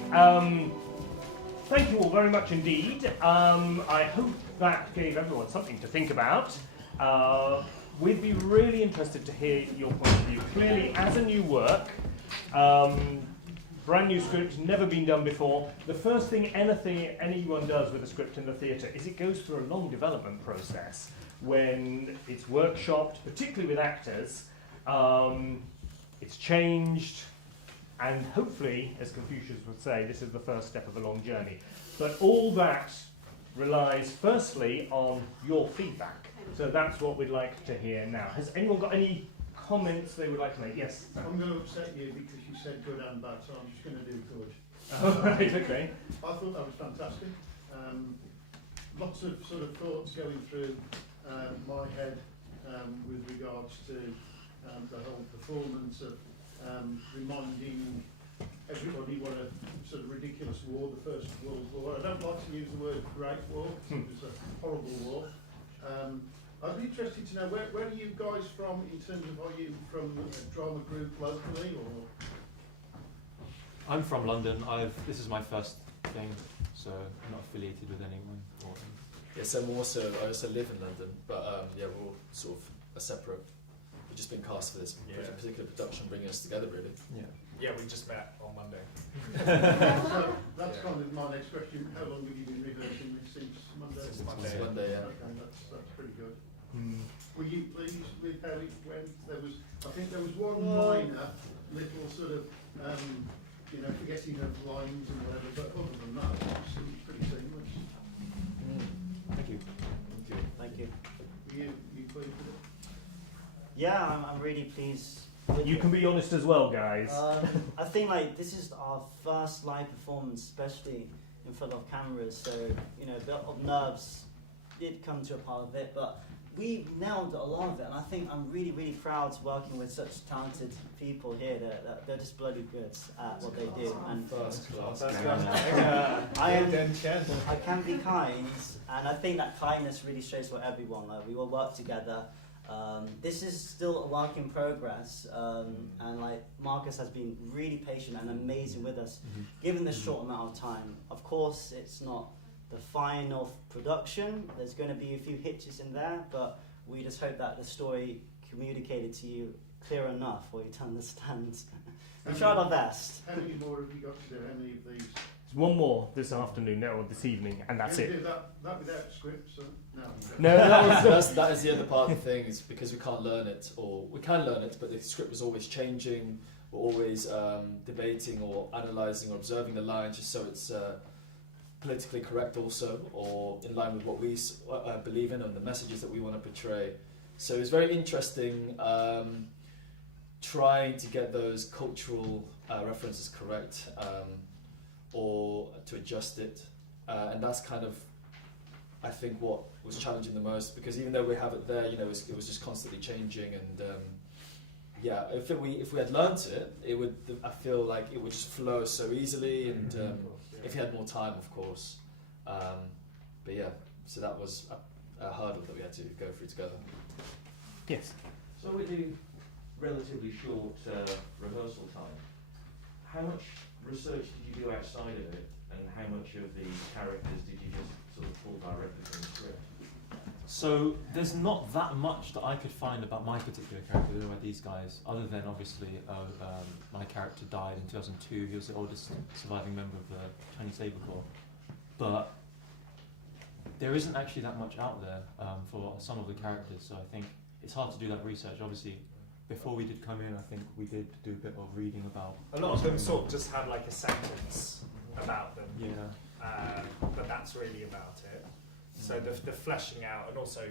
thank you all very much indeed. I hope that gave everyone something to think about. We'd be really interested to hear your point of view. Clearly, as a new work, brand new script, never been done before, the first thing anyone does with a script in the theatre is it goes through a long development process when it's workshopped, particularly with actors, it's changed, and hopefully, as Confucius would say, this is the first step of a long journey. But all that relies firstly on your feedback. So that's what we'd like to hear now. Has anyone got any comments they would like to make? Yes? I'm going to upset you because you said good and bad, so I'm just going to do good. Right, okay. I thought that was fantastic. Lots of sort of thoughts going through my head with regards to the whole performance of reminding everybody what a sort of ridiculous war the First World War. I don't like to use the word Great War because it was a horrible war. I'd be interested to know where are you guys from in terms of, are you from a drama group locally or? I'm from London. This is my first thing, so I'm not affiliated with anyone. Yes, I also live in London, but yeah, we're all sort of a separate. We've just been cast for this particular production, bringing us together, really. Yeah, we just met on Monday. So that's kind of my next question. How long have you been rehearsing this since Monday? Since Monday, yeah. Okay, that's pretty good. Were you pleased with how it went? I think there was one minor little sort of, forgetting of lines and whatever, but other than that, it was pretty seamless. Thank you. Thank you. Were you pleased with it? Yeah, I'm really pleased. You can be honest as well, guys. I think this is our first live performance, especially in front of cameras. So a bit of nerves did come to a part of it, but we nailed a lot of it. And I think I'm really, really proud to working with such talented people here. They're just bloody good at what they do. And First class. I can be kind, and I think that kindness really shows for everyone. We all work together. This is still a work in progress, and Marcus has been really patient and amazing with us, given this short amount of time. Of course, it's not the final production. There's going to be a few hitches in there, but we just hope that the story communicated to you clear enough for you to understand. We tried our best. How many more have you got to do? How many of these? There's one more this afternoon, or this evening, and that's it. Do that without scripts? No. That is the other part of the thing, is because we can't learn it, or we can learn it, but the script was always changing. We're always debating or analysing or observing the lines, just so it's politically correct also, or in line with what we believe in and the messages that we want to portray. So it's very interesting trying to get those cultural references correct, or to adjust it, and that's kind of, I think, what was challenging the most, because even though we have it there, it was just constantly changing, and if we had learnt it would, I feel like it would just flow so easily, and if you had more time, of course. But yeah, so that was a hurdle that we had to go through together. Yes. So we do relatively short rehearsal time. How much research did you do outside of it, and how much of the characters did you just sort of pull directly from the script? So there's not that much that I could find about my particular character, about these guys, other than obviously my character died in 2002. He was the oldest surviving member of the Chinese Labour Corps. But there isn't actually that much out there for some of the characters, so I think it's hard to do that research. Obviously, before we did come in, I think we did do a bit of reading about. A lot of them sort of just had like a sentence about them. Yeah. But that's really about it. So the fleshing out, and also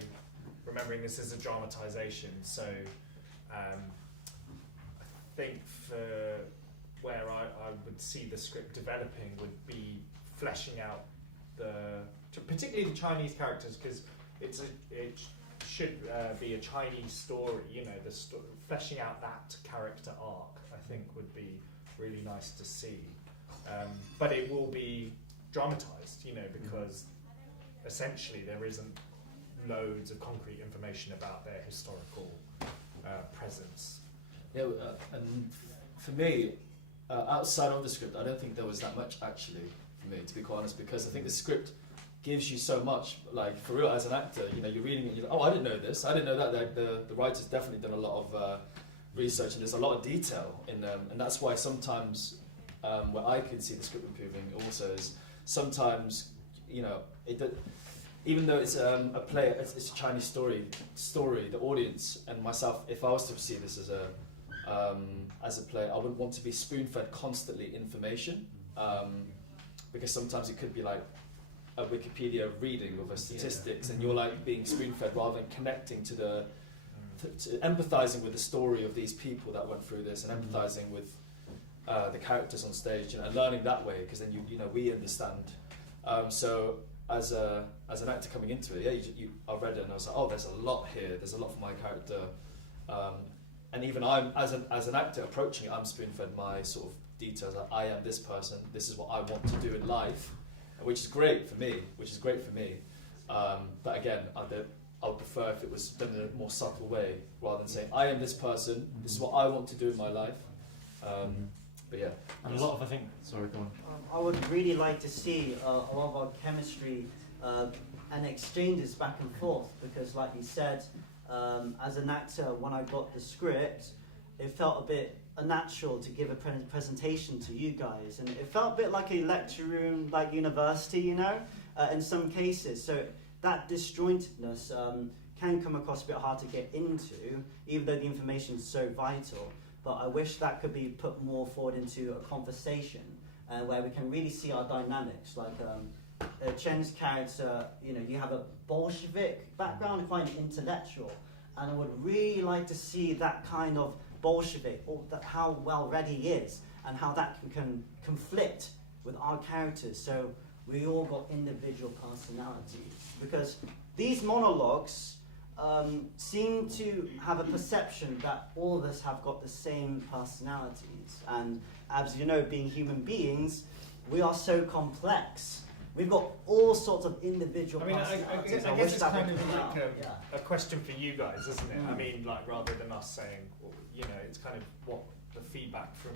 remembering this is a dramatisation, so I think for where I would see the script developing would be fleshing out particularly the Chinese characters, because it should be a Chinese story, you know, fleshing out that character arc, I think would be really nice to see. But it will be dramatised, you know, because essentially there isn't loads of concrete information about their historical presence. Yeah, and for me, outside of the script, I don't think there was that much actually for me, to be quite honest, because I think the script gives you so much. Like, for real, as an actor, you know, you're reading it, you're like, oh, I didn't know this, I didn't know that. Like, the writer's definitely done a lot of research, and there's a lot of detail in them, and that's why sometimes where I can see the script improving also is sometimes, you know, even though it's a play, it's a Chinese story, the audience and myself, if I was to see this as a play, I wouldn't want to be spoon-fed constantly information, because sometimes it could be like a Wikipedia reading of a statistics, and you're like being spoon-fed rather than connecting to empathizing with the story of these people that went through this, and empathizing with the characters on stage, and learning that way, because then you know, we understand. So as an actor coming into it, I read it and I was like, oh, there's a lot here. There's a lot for my character, and even I'm as an actor approaching it, I'm spoon-fed my sort of details. Like, I am this person. This is what I want to do in life, which is great for me. But again, I would prefer if it was done in a more subtle way, rather than saying, I am this person. This is what I want to do in my life. But yeah, and a lot of, I think, sorry, go on. I would really like to see a lot of our chemistry and exchanges back and forth, because like you said, as an actor, when I got the script, it felt a bit unnatural to give a presentation to you guys, and it felt a bit like a lecture room, like university, you know, in some cases. So that disjointedness can come across a bit hard to get into, even though the information is so vital. But I wish that could be put more forward into a conversation where we can really see our dynamics. Like Chen's character, you know, you have a Bolshevik background, quite intellectual, and I would really like to see that kind of Bolshevik, or how well read he is, and how that can conflict with our characters. So we all got individual personalities, because these monologues seem to have a perception that all of us have got the same personalities, and as you know, being human beings, we are so complex. We've got all sorts of individual personalities. I guess it's kind of like a question for you guys, isn't it? I mean, like, rather than us saying, well, you know, it's kind of what the feedback from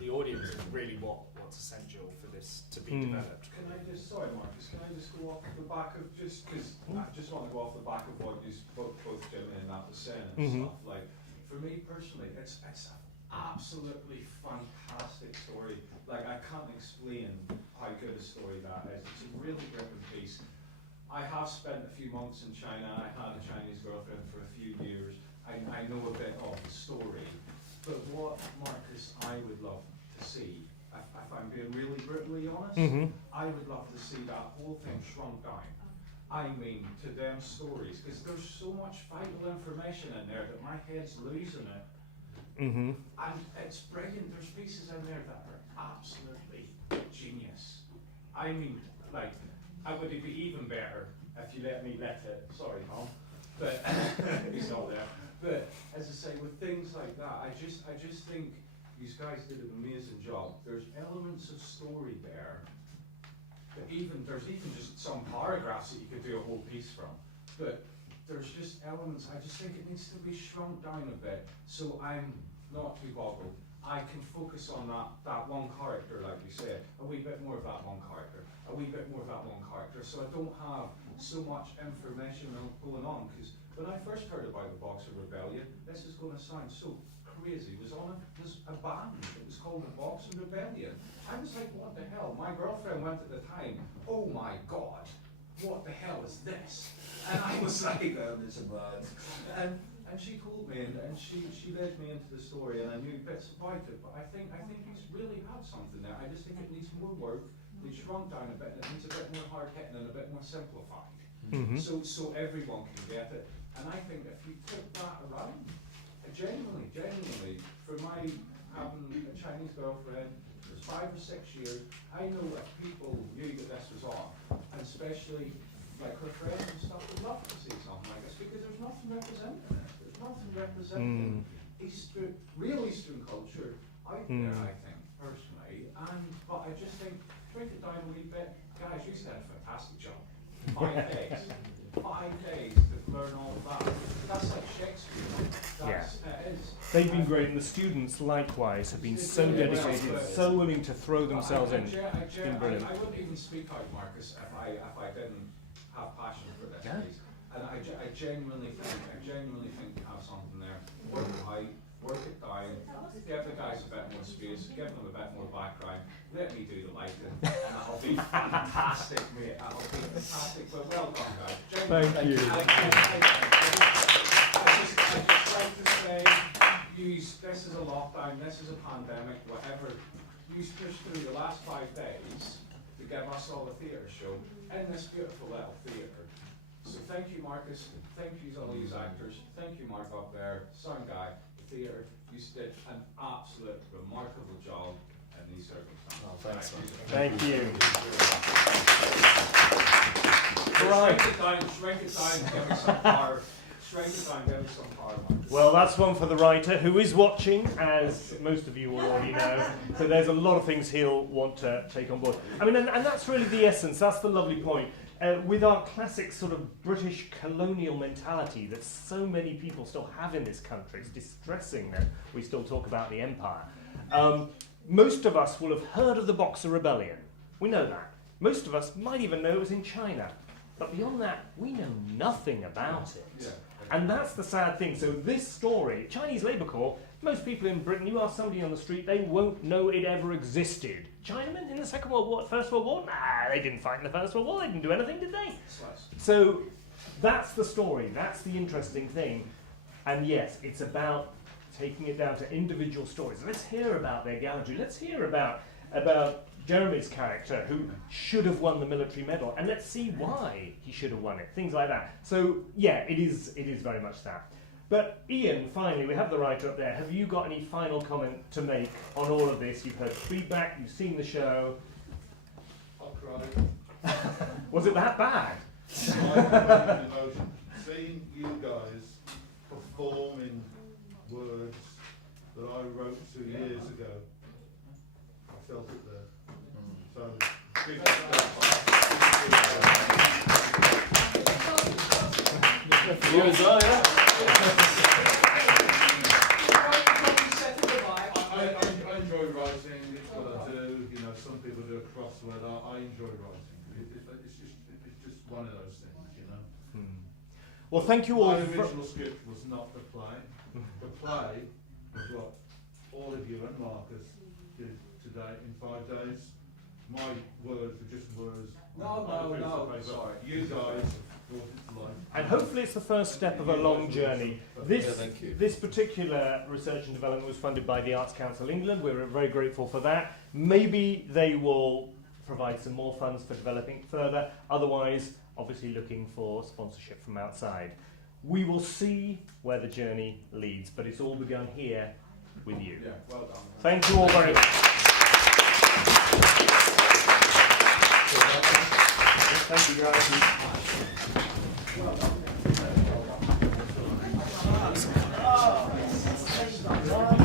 the audience is really what's essential for this to be developed. Sorry Marcus, can I just go off the back of, just because I just want to go off the back of what you both Jimmy and Nat was saying and stuff. Like, for me personally, it's an absolutely fantastic story. Like, I can't explain how good a story that is. It's a really gripping piece. I have spent a few months in China. I had a Chinese girlfriend for a few years. I know a bit of the story. But what, Marcus, I would love to see, if I'm being really brutally honest, I would love to see that whole thing shrunk down. I mean, to them stories, because there's so much vital information in there that my head's losing it. And it's brilliant. There's pieces in there that are absolutely genius. I mean, like, it would be even better if you let me let it. Sorry, Tom, but he's not there. But as I say, with things like that, I just think these guys did an amazing job. There's elements of story there. But there's even just some paragraphs that you could do a whole piece from. But there's just elements. I just think it needs to be shrunk down a bit, so I'm not too boggled. I can focus on that one character, like you said, a wee bit more of that one character, a wee bit more of that one character, so I don't have so much information going on. Because when I first heard about the Boxer Rebellion, this is going to sound so crazy. There's a band that was called the Boxer Rebellion. I was like, what the hell? My girlfriend went at the time, oh my God, what the hell is this? And I was like, oh, there's a band. And And she called me and she led me into the story, and I knew bits about it. But I think he's really had something there. I just think it needs more work. It's shrunk down a bit, and it needs a bit more hard hitting and a bit more simplified. So everyone can get it. And I think if you took that around, genuinely, for my having a Chinese girlfriend for 5 or 6 years, I know if people knew that this was on, and especially like her friends and stuff, would love to see something like this, because there's nothing representing it. There's nothing representing real Eastern culture out there, I think, personally. But I just think, break it down a wee bit. Guys, you did a fantastic job. 5 days. 5 days to learn all of that. That's like Shakespeare. It is. They've been great, and the students likewise have been so dedicated, so willing to throw themselves in. It's been brilliant. I wouldn't even speak out, Marcus, if I didn't have passion for this piece. And I genuinely think you have something there. Work it out, work it down, give the guys a bit more space, give them a bit more background, let me do the lighting, and it'll be fantastic, mate. It'll be fantastic. But well done, guys. Thank you. I just like to say, this is a lockdown, this is a pandemic, whatever. You pushed through the last 5 days to give us all a theatre show in this beautiful little theatre. So thank you, Marcus. Thank you, all these actors. Thank you, Mark up there, sound guy, the theatre. You did an absolute remarkable job in these circumstances. Oh, thanks, man. Thank you. Right. Shrink it down, give me some power. Shrink it down, give me some power, Marcus. Well, that's one for the writer, who is watching, as most of you will already know. So there's a lot of things he'll want to take on board. I mean, and that's really the essence. That's the lovely point. With our classic sort of British colonial mentality that so many people still have in this country, it's distressing that we still talk about the empire. Most of us will have heard of the Boxer Rebellion. We know that. Most of us might even know it was in China. But beyond that, we know nothing about it. Yeah. And that's the sad thing. So this story, Chinese Labour Corps, most people in Britain, you ask somebody on the street, they won't know it ever existed. Chinamen in the Second World War, First World War? Nah, they didn't fight in the First World War, they didn't do anything, did they? So that's the story, that's the interesting thing. And yes, it's about taking it down to individual stories. Let's hear about their gallantry, let's hear about Jeremy's character, who should have won the military medal, and let's see why he should have won it, things like that. So yeah, it is very much that. But Ian, finally, we have the writer up there. Have you got any final comment to make on all of this? You've heard feedback, you've seen the show. I cried. Was it that bad? Emotion. Seeing you guys perform in words that I wrote 2 years ago, I felt it there. So, big You as well, yeah? I enjoy writing, it's what I do, you know, some people do a crossword, I enjoy writing. It's just one of those things, you know. Well, thank you all. My original script was not the play. The play was what all of you and Marcus did today in 5 days. My words were just words. No, sorry. You guys brought it to life. And hopefully it's the first step of a long journey. This particular research and development was funded by the Arts Council England. We're very grateful for that. Maybe they will provide some more funds for developing it further. Otherwise, obviously looking for sponsorship from outside. We will see where the journey leads, but it's all begun here with you. Yeah, well done. Thank you all very much. Thank you, guys. Well done.